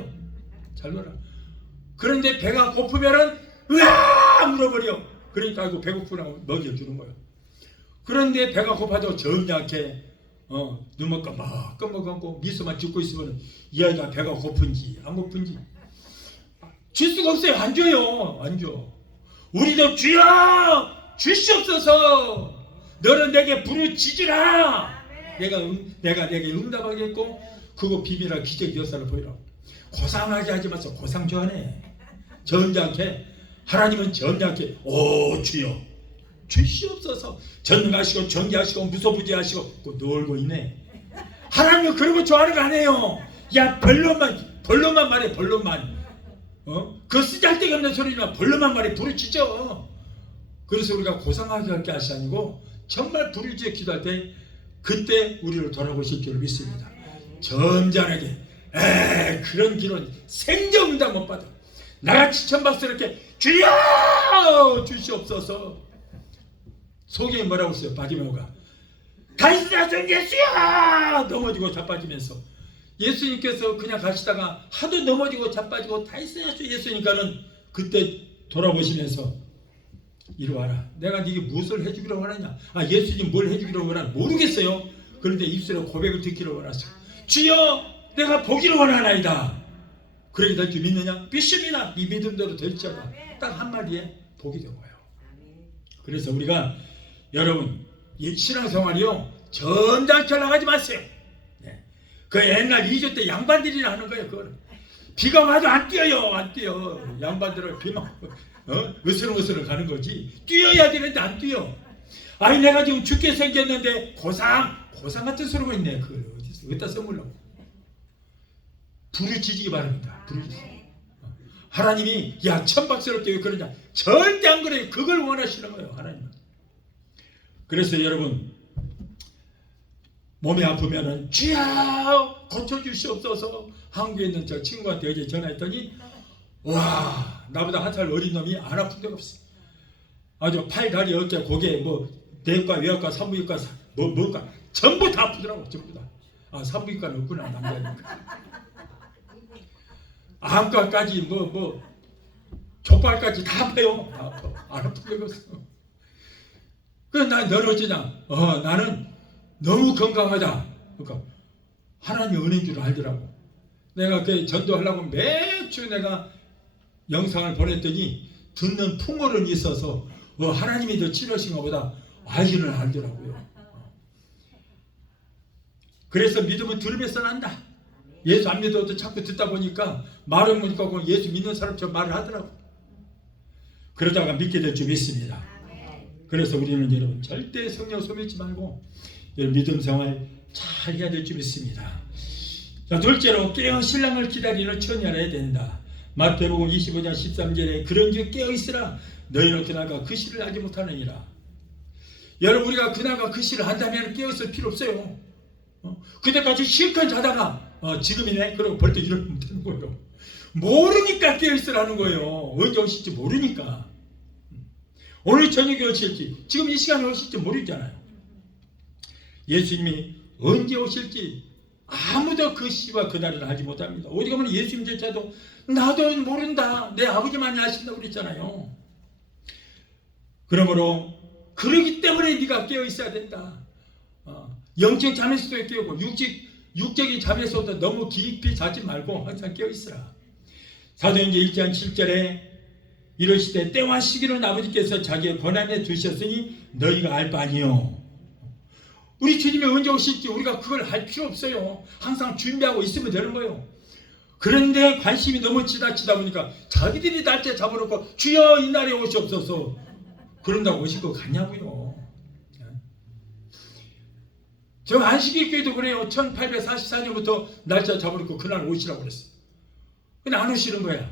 그런데 배가 고프면은 으아 물어버려. 그러니까 아이고 배고프라고 먹여주는 거예요. 그런데 배가 고파도 점잖게 눈만 껌먹고 미소만 짓고 있으면 이 아이가 배가 고픈지 안 고픈지 줄 수가 없어요. 안 줘요. 안 줘. 우리도 주여 주시옵소서. 너는 내게 부르짖으라. 내가 내게 응답하겠고 그거 비밀할 기적 역사를 보이라. 고상하게 하지 마세요. 고상 좋아하네. 점잖게 하나님은 점잖게 오 주여 주시옵소서. 전능하시고 정기하시고 무소부지하시고 또 놀고 있네. 하나님은 그런 거 좋아하는 거 아니에요. 야 벌론만 말해. 벌론만. 그 쓰잘데기 없는 소리지만 벌론만 말해. 부르짖어. 그래서 우리가 고상하게 할 게 아니고 정말 부르짖어 기도할 때 그때 우리를 돌아보실 줄을 믿습니다. 점잖하게 그런 기도는 생정응답 못 받아. 나같이 천박스럽게 주여 주시옵소서. 소경이 뭐라고 했어요? 바디메오가 다윗의 자손 예수야! 넘어지고 자빠지면서 예수님께서 그냥 가시다가 하도 넘어지고 자빠지고 다윗의 자손 예수니까는 그때 돌아보시면서 이리 와라. 내가 네게 무엇을 해주기로 원하냐? 예수님 뭘 해주기로 원하냐? 모르겠어요. 그런데 입술에 고백을 듣기로 원하죠. 주여, 내가 보기로 원하나이다. 그러게 될 줄 믿느냐? 믿습니다. 이 믿음대로 될지어다. 딱 한마디에 복이 된 거예요. 그래서 우리가 여러분 이 신앙생활이요 전당철 나가지 마세요. 네. 그 옛날 2조 때 양반들이 하는 거예요. 그거는 비가 와도 안 뛰어요. 안 뛰어. 양반들은 비만 으스렁으스렁 가는 거지. 뛰어야 되는데 안 뛰어. 아니 내가 지금 죽게 생겼는데 고상 같은 소리가 있네. 그걸 어디다 써보려고. 부르짖기 바랍니다. 부르짖기. 하나님이 야 천박스럽게 왜 그러냐. 절대 안 그래요. 그걸 원하시는 거예요. 하나님은. 그래서 여러분 몸이 아프면은 주여 고쳐주시옵소서. 한국에 있는 저 친구한테 어제 전화했더니 와 나보다 한 살 어린 놈이 안 아픈 데가 없어. 아주 팔, 다리, 어깨, 고개 뭐 내과, 외과, 산부인과 뭘까 전부 다 아프더라고. 전부 다. 산부인과는 없구나. 남자니까. 암과까지 족발까지 다 아파요. 다 아파. 안 아픈 데가 없어. 그래서 너는 어쩌냐? 나는 너무 건강하다. 그러니까 하나님의 은혜인 줄 알더라고. 내가 그 전도하려고 매주 내가 영상을 보냈더니 듣는 풍어는 있어서 하나님이 더 치료하신가 보다 알기는 알더라고요. 그래서 믿음은 들으면서 난다. 예수 안 믿어도 자꾸 듣다 보니까 말을 보니까 예수 믿는 사람처럼 말을 하더라고. 그러다가 믿게 될 줄 믿습니다. 그래서 우리는 여러분 절대 성령 소멸치 말고 믿음 생활 잘 해야 될 줄 믿습니다. 자, 둘째로 깨어 신랑을 기다리는 처녀라 된다. 마태복음 25장 13절에 그런즉 깨어 있으라 너희는 그날과 그 시를 알지 못하느니라. 여러분 우리가 그날과 그 시를 안다면 깨어 있을 필요 없어요. 그때까지 실컷 자다가 지금이네 그러고 벌떡 일어나면 되는 거예요. 모르니까 깨어 있으라는 거예요. 언제 오실지 모르니까. 오늘 저녁에 오실지 지금 이 시간에 오실지 모르잖아요. 예수님이 언제 오실지 아무도 그 시와 그날을 알지 못합니다. 어디 가면 예수님조차도 나도 모른다. 내 아버지만이 아신다고 그랬잖아요. 그러므로 그러기 때문에 네가 깨어 있어야 된다. 영적 잠에서도 깨우고 육적인 잠에서도 너무 깊이 자지 말고 항상 깨어 있으라. 사도행전 1장 7절에 이러시되 때와 시기는 아버지께서 자기의 권한에 두셨으니 너희가 알 바 아니요. 우리 주님이 언제 오실지 우리가 그걸 할 필요 없어요. 항상 준비하고 있으면 되는 거예요. 그런데 관심이 너무 지나치다 보니까 자기들이 날짜 잡아놓고 주여 이날에 오시옵소서 그런다고 오실 것 같냐고요. 저 안식일교회도 그래요. 1844년부터 날짜 잡아놓고 그날 오시라고 그랬어요. 근데 안 오시는 거야.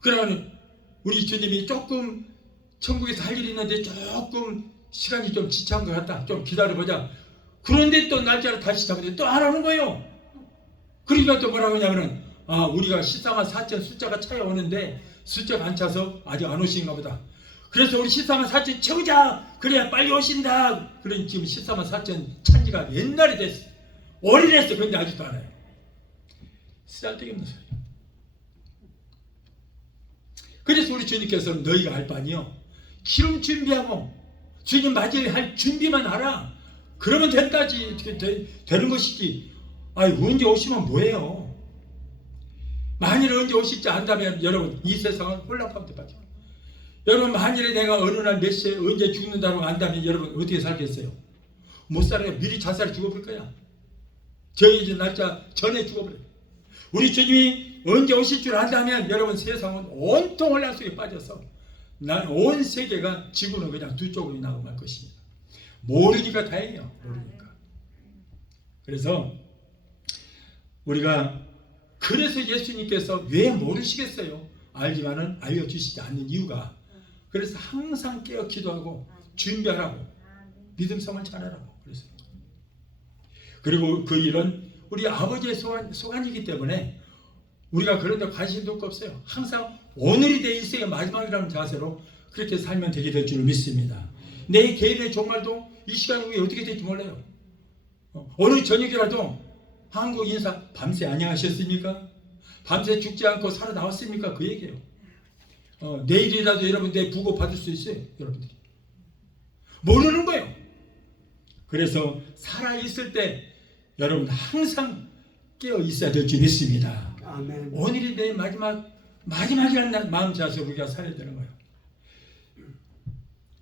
그러면 우리 주님이 조금 천국에서 할 일이 있는데 조금 시간이 좀 지체한 것 같다. 좀 기다려보자. 그런데 또 날짜를 다시 잡는데 또 안 오는 거예요. 그러니까 또 뭐라고 하냐면은 우리가 14만 4천 숫자가 차여오는데 숫자가 안 차서 아직 안 오신가 보다. 그래서 우리 14만 4천 채우자. 그래야 빨리 오신다. 그러니 지금 14만 4천 찬 지가 옛날이 됐어. 오래됐어. 근데 아직도 안 와요. 쓰잘데기 없는 소리야. 그래서 우리 주님께서는 너희가 알 바 아니요. 기름 준비하고 주님 맞이할 준비만 하라. 그러면 된다지. 되는 것이지. 언제 오시면 뭐해요. 만일 언제 오실지 안다면 여러분 이 세상은 혼란하게 빠져. 여러분 만일에 내가 어느 날 몇 시에 언제 죽는다고 안다면 여러분 어떻게 살겠어요? 못 살아요. 미리 자살해 죽어버릴 거야. 정해진 날짜 전에 죽어버려요. 우리 주님이 언제 오실 줄 안다면 여러분 세상은 온통 혼란 속에 빠져서 온 세계가 지구는 그냥 두 쪽으로 나가고 말 것입니다. 모르니까 다행이에요. 모르니까. 그래서 우리가 그래서 예수님께서 왜 모르시겠어요? 알지만은 알려주시지 않는 이유가 그래서 항상 깨어 기도하고 준비하라고 믿음 생활 잘하라고 그래서 그리고 그 일은 우리 아버지의 소관이기 때문에 우리가 그런 데 관심도 없어요. 항상 오늘이 내 인생의 마지막이라는 자세로 그렇게 살면 되게 될 줄 믿습니다. 내 개인의 종말도 이 시간 후에 어떻게 될지 몰라요. 어느 저녁이라도 한국 인사 밤새 안녕하셨습니까? 밤새 죽지 않고 살아나왔습니까? 그 얘기예요. 내일이라도 여러분 내 부고 받을 수 있어요. 여러분들이 모르는 거예요. 그래서 살아있을 때 여러분 항상 깨어 있어야 될 줄 믿습니다. 아멘. 오늘이 내 마지막이라는 마음 자세로 우리가 살아야 되는 거예요.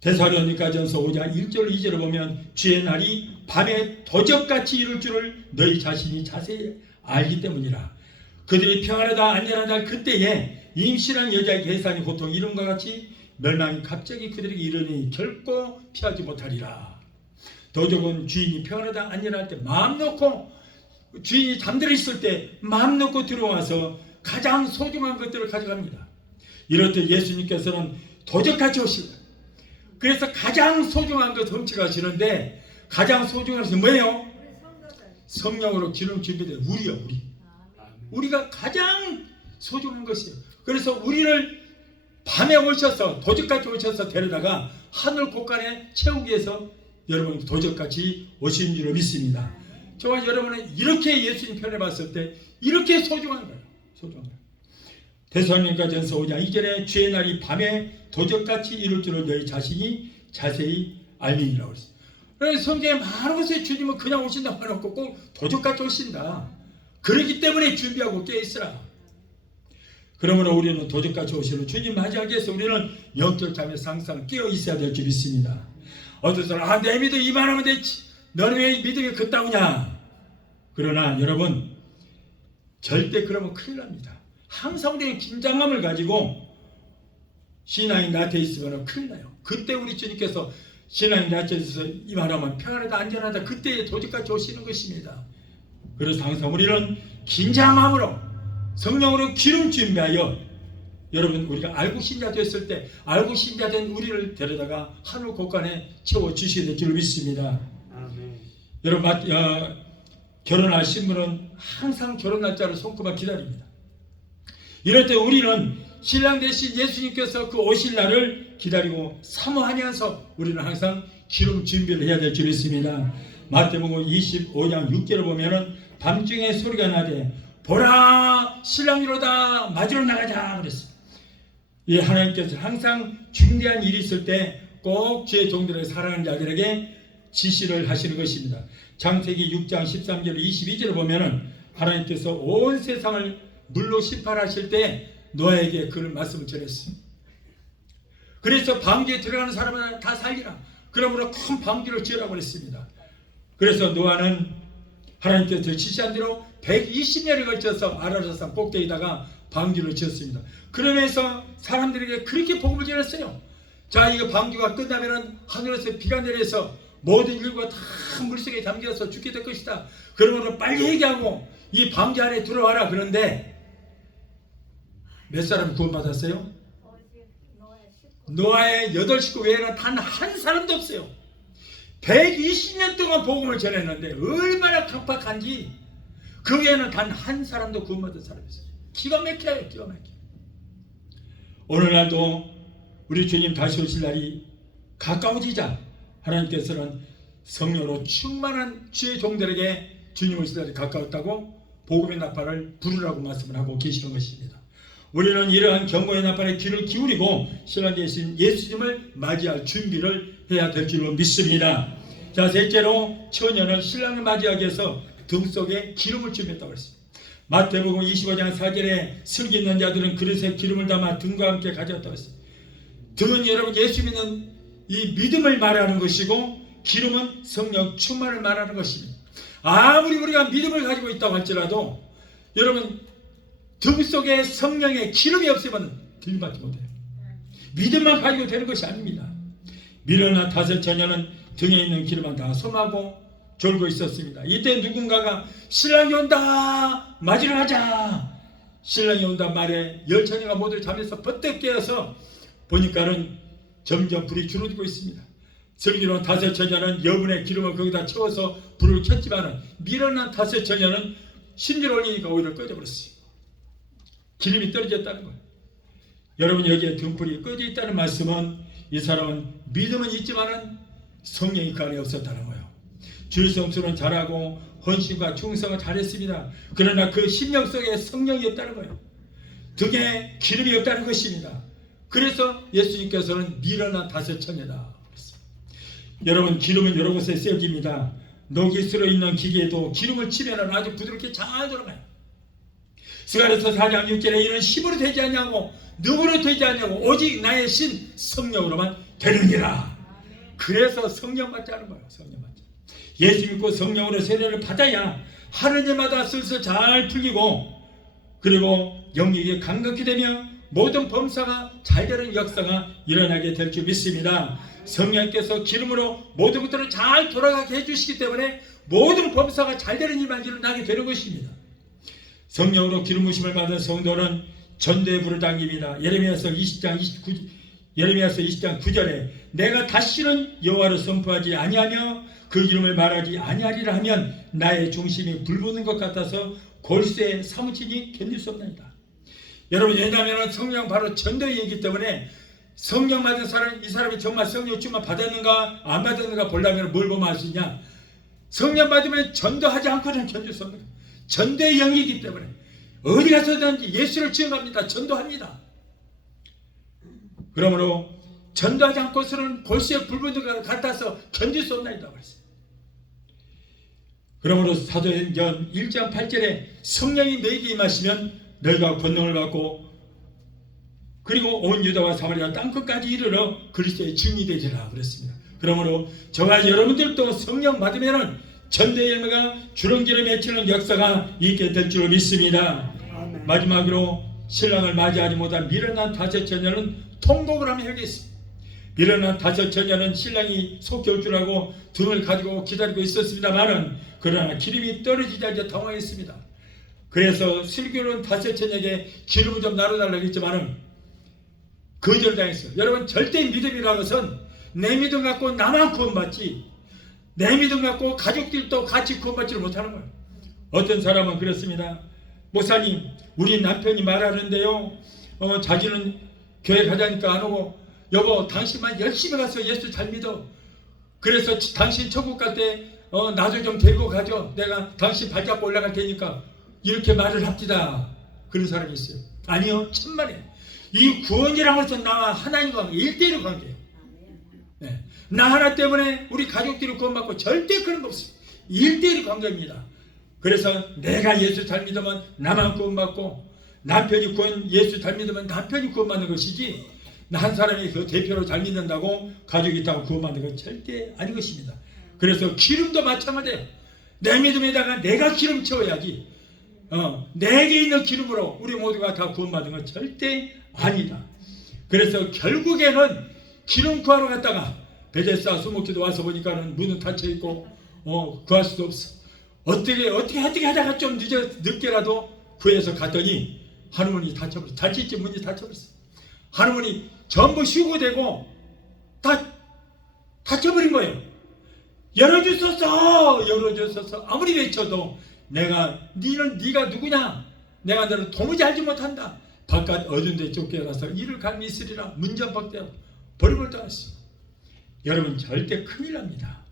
데살로니가전서 5장 1절 2절을 보면 주의 날이 밤에 도적같이 이룰 줄을 너희 자신이 자세히 알기 때문이라. 그들이 평안하다 안전하다 그때에 임신한 여자의 계산이 보통 이름과 같이 멸망이 갑자기 그들에게 이르니 결코 피하지 못하리라. 도적은 주인이 평안하다 안전할 때 마음 놓고, 주인이 잠들어 있을 때 마음 놓고 들어와서 가장 소중한 것들을 가져갑니다. 이렇듯 예수님께서는 도적같이 오시다. 그래서 가장 소중한 것 훔쳐가시는데, 가장 소중한 것이 뭐예요? 성령으로 기름 준비된 우리요. 우리가 가장 소중한 것이에요. 그래서 우리를 밤에 오셔서 도적같이 오셔서 데려다가 하늘 곳간에 채우기 위해서 여러분 도적같이 오신 줄로 믿습니다. 저와 여러분은 이렇게 예수님 편에 봤을 때 이렇게 소중한 거예요. 소중한 거예요. 데살로니가전서 5장 2절에 주의 날이 밤에 도적같이 이룰 줄을 너희 자신이 자세히 알미니라고 했어요. 그래서 성경에 많은 것에 주님은 그냥 오신다고 해놓고 꼭 도적같이 오신다. 그렇기 때문에 준비하고 깨어있으라. 그러므로 우리는 도적같이 오시는 주님 맞이하기 위해서 우리는 영적 잠에서 항상 깨어있어야 될 줄 믿습니다. 어떤 사람 내 믿음 이만하면 됐지, 너는 왜 믿음이 그따구냐. 그러나 여러분 절대 그러면 큰일 납니다. 항상 우리는 긴장감을 가지고 신앙이 낮아 있으면 큰일 나요. 그때 우리 주님께서 신앙이 낮아 있어서 이만하면 평안하다 안전하다 그때에 도적같이 오시는 것입니다. 그래서 항상 우리는 긴장함으로 성령으로 기름 준비하여 여러분 우리가 알고 신자 됐을 때 알고 신자 된 우리를 데려다가 하늘 곳간에 채워주시게 될 줄 믿습니다. 아멘. 여러분 결혼하신 분은 항상 결혼 날짜를 손꼽아 기다립니다. 이럴 때 우리는 신랑 대신 예수님께서 그 오실 날을 기다리고 사모하면서 우리는 항상 기름 준비를 해야 될 줄 믿습니다. 마태복음 25장 6절을 보면은 밤중에 소리가 나되 보라 신랑이로다 맞으러 나가자 그랬어요. 이 하나님께서 항상 중대한 일이 있을 때 꼭 주의 종들의 사랑하는 자들에게 지시를 하시는 것입니다. 창세기 6장 13절 22절을 보면은 하나님께서 온 세상을 물로 심판하실 때 노아에게 그 말씀을 전했어요. 그래서 방주에 들어가는 사람은 다 살리라. 그러므로 큰 방주를 지으라고 했습니다. 그래서 노아는 하나님께서 지시한 대로 120년에 걸쳐서 아라라산 꼭대기에다가 방주를 지었습니다. 그러면서 사람들에게 그렇게 복음을 전했어요. 자, 이거 방주가 끝나면은 하늘에서 비가 내려서 모든 인류가 다 물속에 잠겨서 죽게 될 것이다. 그러므로 빨리 얘기하고 이 방주 안에 들어와라. 그런데 몇 사람 구원받았어요? 노아의 8식구 외에는 단 한 사람도 없어요. 120년 동안 복음을 전했는데 얼마나 강팍한지 그 외에는 단 한 사람도 구원받은 사람이 있어요. 기가 막혀요. 기가 막혀. 오늘날도 우리 주님 다시 오실 날이 가까워지자 하나님께서는 성령으로 충만한 주의 종들에게 주님 오실 날이 가까웠다고 복음의 나팔을 부르라고 말씀을 하고 계시는 것입니다. 우리는 이러한 경고의 나팔에 귀를 기울이고 신랑 대신 예수님을 맞이할 준비를 해야 될 줄로 믿습니다. 자, 셋째로 처녀는 신랑을 맞이하기 위해서 등 속에 기름을 준비했다고 했습니다. 마태복음 25장 4절에 슬기 있는 자들은 그릇에 기름을 담아 등과 함께 가져왔다고 했습니다. 등은 여러분 예수 믿는 이 믿음을 말하는 것이고 기름은 성령 충만을 말하는 것입니다. 아무리 우리가 믿음을 가지고 있다고 할지라도 여러분 등 속에 성령의 기름이 없으면 들림받지 못해요. 믿음만 가지고 되는 것이 아닙니다. 미련한 5 처녀는 등에 있는 기름만 다 솜하고 졸고 있었습니다. 이때 누군가가 신랑이 온다 맞으러 가자. 신랑이 온다 말에 10 처녀가 모두 잠에서 버뜩 깨어서 보니까는 점점 불이 줄어들고 있습니다. 슬기로운 5 처녀는 여분의 기름을 거기다 채워서 불을 켰지만 미련한 5 처녀는 심지를 올리니까 오히려 꺼져버렸어요. 기름이 떨어졌다는 거예요. 여러분 여기에 등불이 꺼져 있다는 말씀은 이 사람은 믿음은 있지만은 성령이 그 안에 없었다는 거예요. 주의 성수는 잘하고 헌신과 충성을 잘했습니다. 그러나 그 심령 속에 성령이 없다는 거예요. 등에 기름이 없다는 것입니다. 그래서 예수님께서는 미련한 다섯 처녀다. 여러분, 기름은 여러 곳에 쓰여집니다. 녹이 쓸어 있는 기계에도 기름을 치면 아주 부드럽게 잘 돌아가요. 스가랴서 4장 6절에 이는 힘으로 되지 않냐고 누구로 되지 않냐고 오직 나의 신 성령으로만 되느니라. 그래서 성령 받지 않은 거예요. 성령 받지. 예수 믿고 성령으로 세례를 받아야 하는 일마다 슬슬 잘 풀리고, 그리고 영역이 강력히 되며 모든 범사가 잘 되는 역사가 일어나게 될 줄 믿습니다. 성령께서 기름으로 모든 것들을 잘 돌아가게 해주시기 때문에 모든 범사가 잘 되는 일만 일어나게 되는 것입니다. 성령으로 기름 부으심을 받은 성도는 전도의 불을 당깁니다. 예레미야서 20장 9절에 내가 다시는 여호와를 선포하지 아니하며 그 이름을 말하지 아니하리라 하면 나의 중심이 불붙는 것 같아서 골수에 사무치니 견딜 수 없나이다. 여러분, 왜냐하면 성령 바로 전도의 얘기이기 때문에 성령 받은 사람, 이 사람이 정말 성령 충만 받았는가 안 받았는가 보려면 뭘 보면 알 수 있냐? 성령 받으면 전도하지 않고는 견딜 수 없는 거예요. 전도의 영이기 때문에 어디 가서든지 예수를 증거합니다. 전도합니다. 그러므로 전도하지 않고서는 골수에 불붙는 것 같아서 견딜 수 없나이다. 그러므로 사도행전 1장 8절에 성령이 너희에게 임하시면 너희가 권능을 받고 그리고 온 유다와 사마리아 땅끝까지 이르러 그리스도의 증인이 되리라 그랬습니다. 그러므로 저와 여러분들도 성령 받으면 전도의 열매가 주렁주렁 맺히는 역사가 있게 될 줄 믿습니다. 아멘. 마지막으로 신랑을 맞이하지 못한 미련한 다섯 처녀는 통곡을 하며 회개했습니다. 미련한 다섯 처녀는 신랑이 속히 올 줄 알고 등을 가지고 기다리고 있었습니다만은 그러나 기름이 떨어지자 이제 당황했습니다. 그래서 슬기로운 다섯 처녀에게 기름을 좀 나눠달라고 했지만은 거절당했어요. 여러분, 절대 믿음이라는 것은 내 믿음 갖고 나만 구원받지 내 믿음 갖고 가족들도 같이 구원받지를 못하는 거예요. 어떤 사람은 그렇습니다. 목사님, 우리 남편이 말하는데요, 자기는 교회 가자니까 안 오고, 여보 당신만 열심히 가서 예수 잘 믿어. 그래서 당신 천국 갈 때 나도 좀 데리고 가죠. 내가 당신 발잡고 올라갈 테니까. 이렇게 말을 합디다. 그런 사람이 있어요. 아니요, 천만에 이 구원이라는 것은 나와 하나님과 1대1 관계예요. 네. 나 하나 때문에 우리 가족들이 구원받고 절대 그런 거 없습니다. 1대1 관계입니다. 그래서 내가 예수 잘 믿으면 나만 구원받고 남편이 예수 잘 믿으면 남편이 구원받는 것이지 나 한 사람이 그 대표로 잘 믿는다고 가족이 있다고 구원받는 건 절대 아닌 것입니다. 그래서 기름도 마찬가지예요. 내 믿음에다가 내가 기름 채워야지 내게 있는 기름으로 우리 모두가 다 구원받는 건 절대 아니다. 그래서 결국에는 기름 구하러 갔다가 베데스다 수목기도 와서 보니까는 문은 닫혀있고 구할 수도 없어. 어떻게 하다가 좀 늦게라도 구해서 갔더니 하늘문이 닫혀버렸어. 닫힐지 문이 닫혀버렸어. 하늘문이 전부 휴고되고 다 닫혀버린 거예요. 열어주소서 아무리 외쳐도 네가 누구냐? 내가 너를 도무지 알지 못한다. 바깥 어두운 데 쫓겨나서 이를 갈미 있으리라. 문전박대하고 버리벌 떠났어요. 여러분, 절대 큰일 납니다.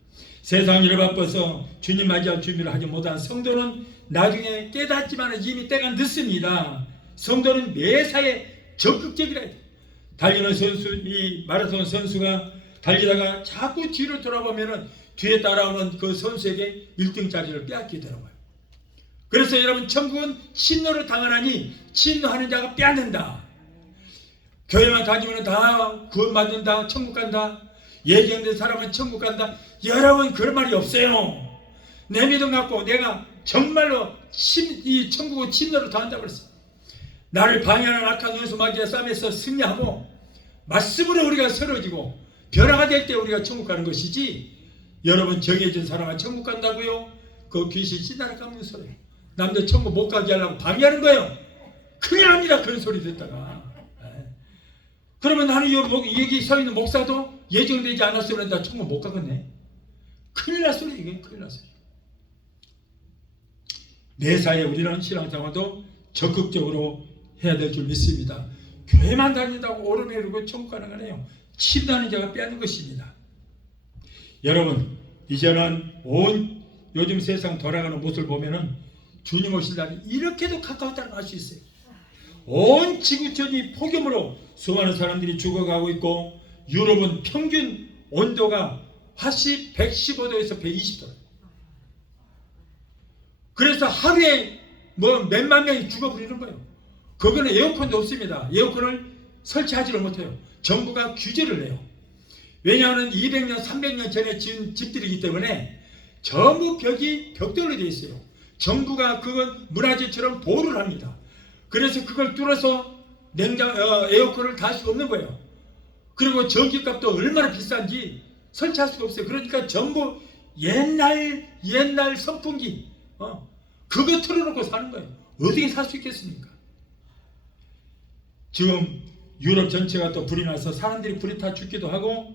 세상 일을 바빠서 주님 맞이할 준비를 하지 못한 성도는 나중에 깨닫지만 이미 때가 늦습니다. 성도는 매사에 적극적이라 해야 돼. 달리는 선수, 이 마라톤 선수가 달리다가 자꾸 뒤로 돌아보면은 뒤에 따라오는 그 선수에게 1등 자리를 빼앗게 되더라고요. 그래서 여러분, 천국은 친노를 당하나니 친노하는 자가 빼앗는다. 교회만 다니면 다 구원받는다, 천국 간다, 예정된 사람은 천국 간다. 여러분, 그런 말이 없어요. 내 믿음 갖고 내가 정말로 이 천국은 친노를 당한다고 그랬어요. 나를 방해하는 악한 원수 마귀의 싸움에서 승리하고 말씀으로 우리가 세워지고 변화가 될 때 우리가 천국 가는 것이지, 여러분 정해진 사람은 천국 간다고요? 그 귀신 씨나라 깎는 소리예요. 남들 천국 못 가게 하려고 방해하는 거예요. 큰일 납니다. 그런 소리 듣다가. 그러면 나는 여기 서 있는 목사도 예정되지 않았으면 나 천국 못 가겠네. 큰일 날 소리, 이게 큰일 날 소리. 매사에 우리는 신앙생활도 적극적으로 해야 될 줄 믿습니다. 교회만 다닌다고 오르내리고 천국 가는 거네요. 치부하는 자가 빼앗는 것입니다. 여러분, 이제는 온 요즘 세상 돌아가는 모습을 보면은 주님 오실 날이 이렇게도 가까웠다는 걸 알 수 있어요. 온 지구촌이 폭염으로 수많은 사람들이 죽어가고 있고, 유럽은 평균 온도가 화씨 115도에서 120도. 그래서 하루에 뭐 몇만 명이 죽어버리는 거예요. 거기는 에어컨도 없습니다. 에어컨을 설치하지를 못해요. 정부가 규제를 해요. 왜냐하면 200년, 300년 전에 지은 집들이기 때문에 전부 벽돌로 되어 있어요. 정부가 그건 문화재처럼 보호를 합니다. 그래서 그걸 뚫어서 에어컨을 달 수가 없는 거예요. 그리고 전기값도 얼마나 비싼지 설치할 수가 없어요. 그러니까 전부 옛날 선풍기 그거 틀어놓고 사는 거예요. 어떻게 살 수 있겠습니까? 지금 유럽 전체가 또 불이 나서 사람들이 불이 타 죽기도 하고,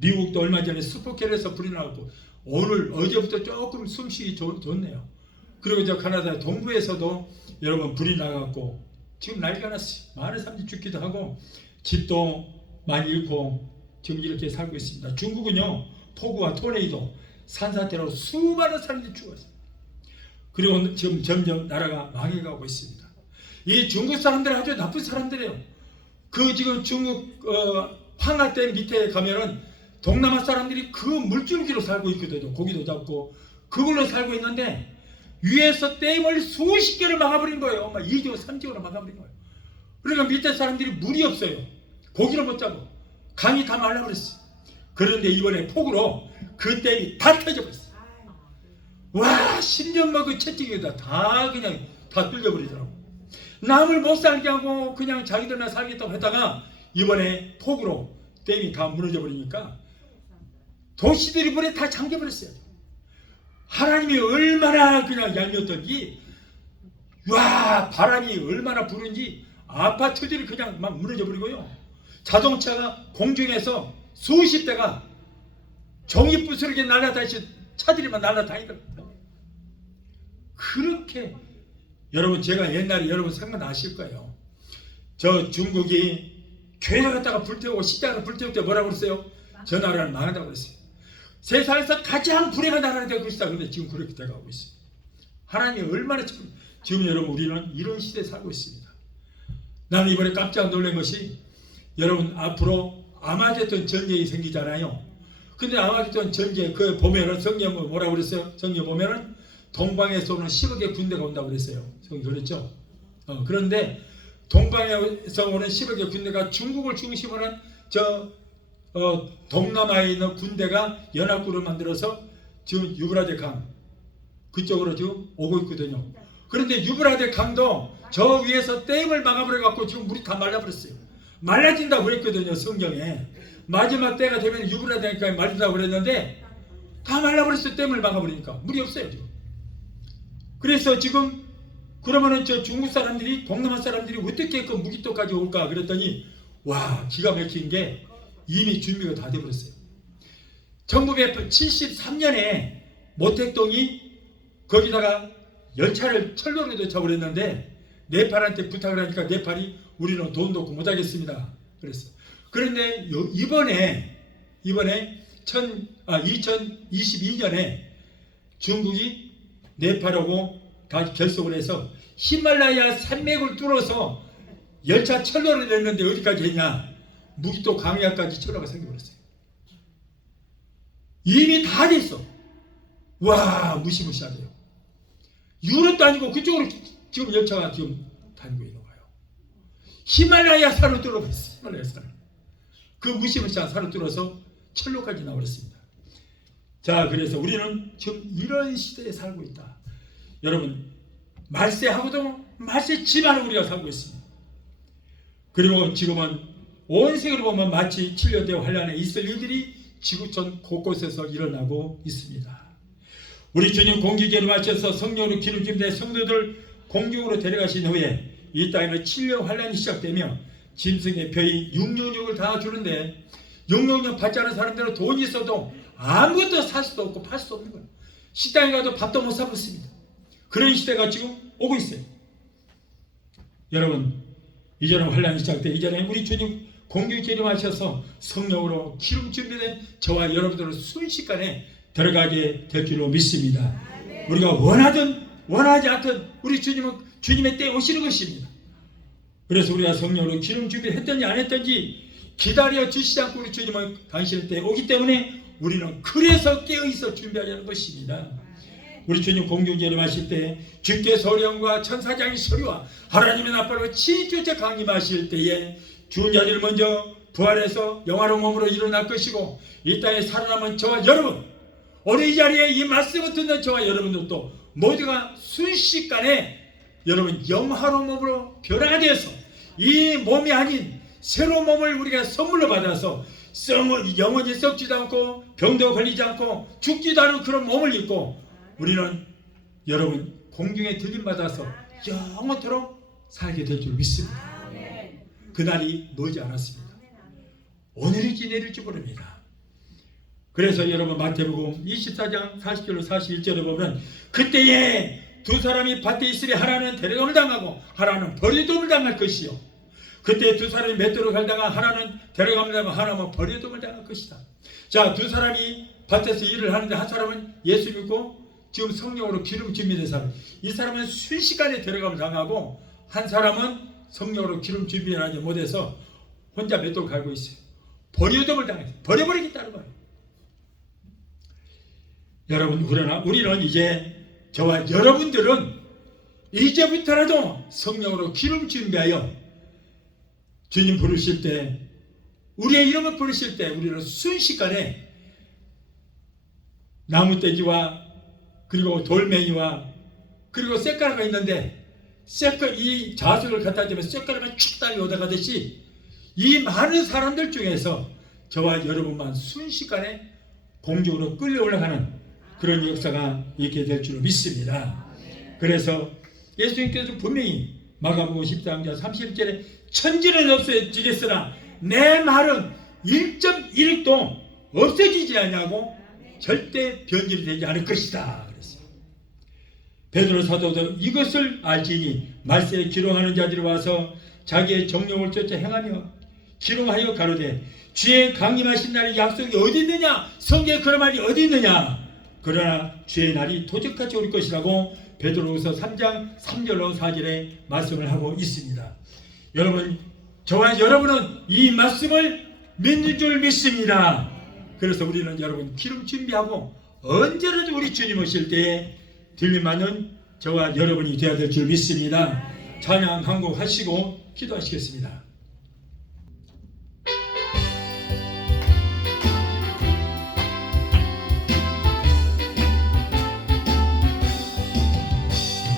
미국도 얼마 전에 스포켈에서 불이 나고, 오늘 어제부터 조금 숨쉬기 좋네요. 그리고 저 카나다 동부에서도 여러분 불이 나갔고 지금 난리가 났어요. 많은 사람들이 죽기도 하고 집도 많이 잃고 지금 이렇게 살고 있습니다. 중국은요, 폭우와 토네이도, 산사태로 수많은 사람들이 죽었어요. 그리고 지금 점점 나라가 망해가고 있습니다. 이 중국 사람들은 아주 나쁜 사람들이에요. 그 지금 중국 황하댐 밑에 가면은 동남아 사람들이 그 물줄기로 살고 있거든요. 고기도 잡고 그걸로 살고 있는데, 위에서 댐을 수십 개를 막아버린 거예요. 막 2조, 3조로 막아버린 거예요. 그러니까 밑에 사람들이 물이 없어요. 고기를 못 잡고 강이 다 말라버렸어요. 그런데 이번에 폭우로 그 댐이 다 터져버렸어요. 와, 10년 먹은 채찍이다 다 그냥 다 뚫려버리더라고. 남을 못 살게 하고 그냥 자기들만 살겠다고 했다가 이번에 폭우로 댐이 다 무너져 버리니까 도시들이 물에 다 잠겨버렸어요. 하나님이 얼마나 그냥 얄미웠던지, 와, 바람이 얼마나 부는지 아파트들이 그냥 막 무너져 버리고요. 자동차가 공중에서 수십 대가 종이부스러기 날아다니시 차들이만 날아다니더라고요. 그렇게 여러분, 제가 옛날에 여러분 생각나실 거예요. 저 중국이 교회 갔다가 불태우고 식당을 불태울 때 뭐라고 그랬어요? 저 나라는 망한다고 그랬어요. 세상에서 가장 불행한 나라가 되고 있다. 그런데 지금 그렇게 돼가고 있어요. 하나님이 얼마나 지금 여러분, 우리는 이런 시대에 살고 있습니다. 나는 이번에 깜짝 놀란 것이, 여러분 앞으로 아마겟돈 전쟁이 생기잖아요. 근데 아마겟돈 전쟁 그 보면은 성경 뭐라고 그랬어요? 성경 보면은 동방에서 오는 10억의 군대가 온다고 그랬어요. 성경 그랬죠? 그런데 동방에서 오는 10억의 군대가 중국을 중심으로 한 동남아에 있는 군대가 연합군을 만들어서 지금 유브라데 강 그쪽으로 지금 오고 있거든요. 그런데 유브라데 강도 저 위에서 댐을 막아버려 갖고 지금 물이 다 말라버렸어요. 말라진다고 그랬거든요, 성경에. 마지막 때가 되면 유브라데 강이 말린다고 그랬는데 다 말라버렸어요. 댐을 막아버리니까 물이 없어요 지금. 그래서 지금 그러면은 저 중국 사람들이, 동남아 사람들이 어떻게 그 무기토까지 올까 그랬더니, 와, 기가 막힌 게 이미 준비가 다 돼버렸어요. 1973년에 모택동이 거기다가 열차를 철로로 도착했는데 네팔한테 부탁을 하니까 네팔이 우리는 돈도 없고 못하겠습니다 그랬어. 그런데 이번에 2022년에 중국이 네팔하고 다 결속을 해서 히말라야 산맥을 뚫어서 열차 철로를 냈는데 어디까지 했냐? 무기토 강야까지 철로가 생겨버렸어요. 이미 다 됐어. 와, 무시무시하대요. 유럽도 아니고 그쪽으로 지금 열차가 지금 다니고 있는 거예요. 히말라야 산을 뚫어버렸어요. 히말라야 산을. 그 무시무시한 산을 뚫어서 철로까지 나와버렸습니다. 자, 그래서 우리는 지금 이런 시대에 살고 있다. 여러분, 말세하고도 말세 집안을 우리가 살고 있습니다. 그리고 지금은 온 세계로 보면 마치 7년대 환란에 있을 일들이 지구촌 곳곳에서 일어나고 있습니다. 우리 주님 공기계를 마쳐서 성령으로 기름진 내 성도들 공중으로 데려가신 후에 이 땅에는 7년 환란이 시작되며 짐승의 벼이 666을 다 주는데, 666 받지 않은 사람들은 돈이 있어도 아무것도 살 수도 없고 팔 수 없는 거예요. 식당에 가도 밥도 못 사 먹습니다. 그런 시대가 지금 오고 있어요. 여러분, 이제는 환란이 시작돼. 이제는 우리 주님 공기 기름하셔서 성령으로 기름 준비된 저와 여러분들은 순식간에 들어가게 될 줄로 믿습니다. 우리가 원하든 원하지 않든 우리 주님은 주님의 때에 오시는 것입니다. 그래서 우리가 성령으로 기름 준비했든지 안 했든지 기다려 주시지 않고 우리 주님은 당신의 때에 오기 때문에 우리는 그래서 깨어있어 준비하려는 것입니다. 우리 주님 공중제를 마실 때 주께 소령과 천사장의 소리와 하나님의 나팔로 친히 강림하실 때에 죽은 자들을 먼저 부활해서 영화로운 몸으로 일어날 것이고 이 땅에 살아남은 저와 여러분, 오늘 이 자리에 이 말씀을 듣는 저와 여러분들도 모두가 순식간에 여러분 영화로운 몸으로 변화가 되어서 이 몸이 아닌 새로운 몸을 우리가 선물로 받아서 영원히 썩지도 않고 병도 걸리지 않고 죽지도 않은 그런 몸을 입고 우리는 여러분 공중에 들림받아서 영원토록 살게 될 줄 믿습니다. 그날이 멀지 않았습니다. 오늘일지 내일일지 모릅니다. 그래서 여러분 마태복음 24장 40절로 41절에 보면 그때에 두 사람이 밭에 있으리 하나는 데려감을 당하고 하나는 버려둠을 당할 것이요 그때 두 사람이 맷돌을 갈다가 하나는 데려감을 당하고 하나는 버려둠을 당할 것이다. 자, 두 사람이 밭에서 일을 하는데 한 사람은 예수 믿고 지금 성령으로 기름 준비된 사람, 이 사람은 순식간에 데려감을 당하고 한 사람은 성령으로 기름 준비하지 못해서 혼자 맷돌 갈고 있어요. 버려둠을 당해서 버려버리겠다는 거예요. 여러분, 그러나 우리는 이제 저와 여러분들은 이제부터라도 성령으로 기름 준비하여 주님 부르실 때, 우리의 이름을 부르실 때 우리는 순식간에 나무떼기와 그리고 돌멩이와 그리고 쇳가루가 있는데 이 자석을 갖다 주면 쇳가루가 쭉 달려오다가듯이 이 많은 사람들 중에서 저와 여러분만 순식간에 공중으로 끌려 올라가는 그런 역사가 있게 될 줄로 믿습니다. 그래서 예수님께서 분명히 마가복음 14장 31절에 천지는 없어지겠으나 내 말은 1.1도 없어지지 않냐고 절대 변질이 되지 않을 것이다. 베드로 사도도 이것을 알지니 말세에 기롱하는 자들이 와서 자기의 정욕을 쫓아 행하며 기롱하여 가로되 주의 강림하신 날의 약속이 어디 있느냐? 성경에 그런 말이 어디 있느냐? 그러나 주의 날이 도적같이 올 것이라고 베드로후서 3장 3절로 4절에 말씀을 하고 있습니다. 여러분, 저와 여러분은 이 말씀을 믿는 줄 믿습니다. 그래서 우리는 여러분 기름 준비하고 언제라도 우리 주님 오실 때에 들림받는 저와 여러분이 되어야 될 줄 믿습니다. 찬양 한 곡 하시고 기도하시겠습니다.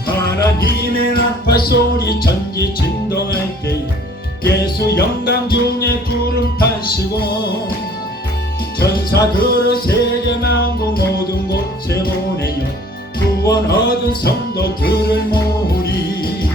하나님의 나팔 소리 전기 진동할 때에 예수 영광 중에 구름 타시고 천사들을 세계 만국 모든 곳에 보내요 구원 얻은 성도들을 모으리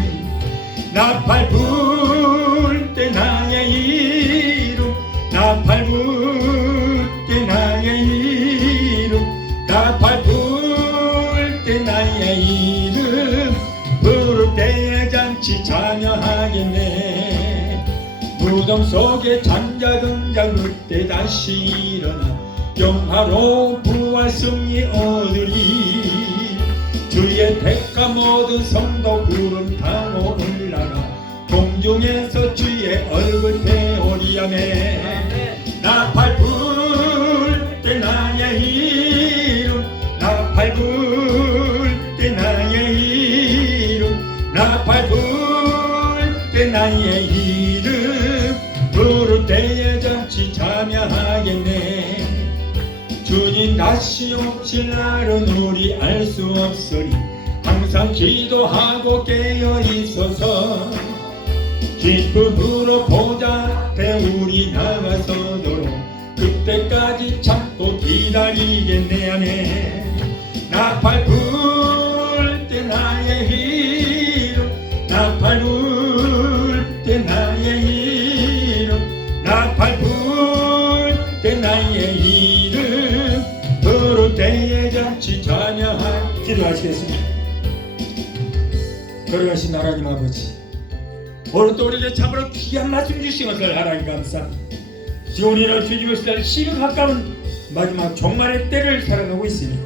나팔 불 때 나의 이름 나팔 불 때 나의 이름 나팔 불 때 나의 이름 부를 때에 잔치 참여하겠네 무덤 속에 잠자던 자 그때 다시 일어나 영화로 부활 승리 얻으리 주의 택한 모든 성도 구름 타고 올라가 공중에서 주의 얼굴 배우리 아멘 나팔 불 때 나의 이름 나팔 불 때 나의 이름 나팔 불 때 나의 이름 부를 때에 잔치 참여하겠네 주님 다시 오실 날은 우리 알 수 없으니 항상 기도하고 깨어 있어서 기쁨으로 보좌 앞에 우리 나가서도록 그때까지 참고 기다리겠네 아멘 나팔 불 때 나의 이름 나팔 불 때 나의 이름 나팔 불 때 나의 이름 부를 때에 잔치 참여할 기도하시겠습니다. 걸어가신 하나님 아버지 오늘 또 우리에게 참으로 귀한 말씀 주신 것을 하나님 감사합니다. 지금 우리는 주님을 시달 시간 가까운 마지막 종말의 때를 살아가고 있으니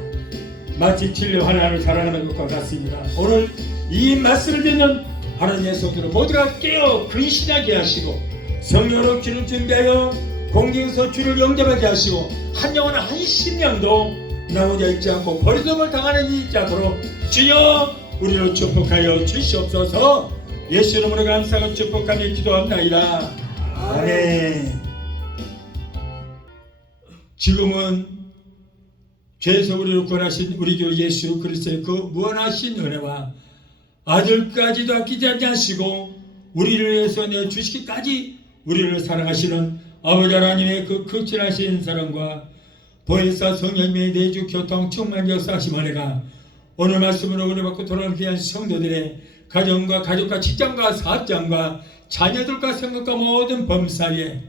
마치 진리 하나님을 살아가는 것과 같습니다. 오늘 이 말씀을 듣는 하나님의 성도들 모두가 깨어 근신하게 하시고 성령으로 주를 준비하여 공경에서 주를 영접하게 하시고 한 영혼 한 심령도 나오자 있지 않고 버리섬을 당하는 이 있지 않도록 주여 우리를 축복하여 주시옵소서. 예수 이름으로 감사하고 축복하며 기도합나이다. 아멘. 지금은 죄에서 우리를 구원하신 우리 주 예수 그리스도의 그 무한하신 은혜와 아들까지도 아끼지 아니하시고 우리를 위해서 내주시기까지 우리를 사랑하시는 아버지 하나님의 그 극진하신 사랑과 보혜사 성령님의 내주 교통 충만 역사하심 은혜가 오늘 말씀으로 은혜받고 돌아오는 귀한 성도들의 가정과 가족과 직장과 사업장과 자녀들과 생각과 모든 범사에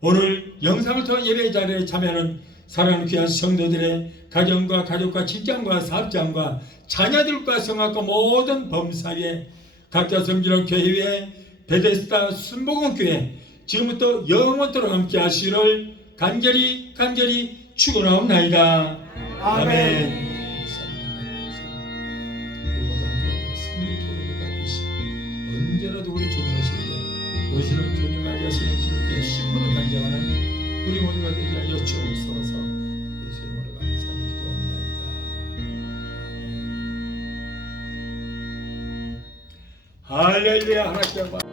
오늘 영상을 통한 예배 자리에 참여하는 사랑하는 귀한 성도들의 가정과 가족과 직장과 사업장과 자녀들과 생각과 모든 범사에 각자 섬기는 교회에 베데스다 순복음교회 지금부터 영원토록 함께 하시기를 간절히 축원하옵나이다. 아멘. 언제라도 우리 주님을 신뢰 오시는 주님 맞이하시는 주님께 신분을 간증하는 우리 모두가 되게 하여 주옵소서. 예수 이름으로 감사하며 기도합니다. 할렐루야. 하나님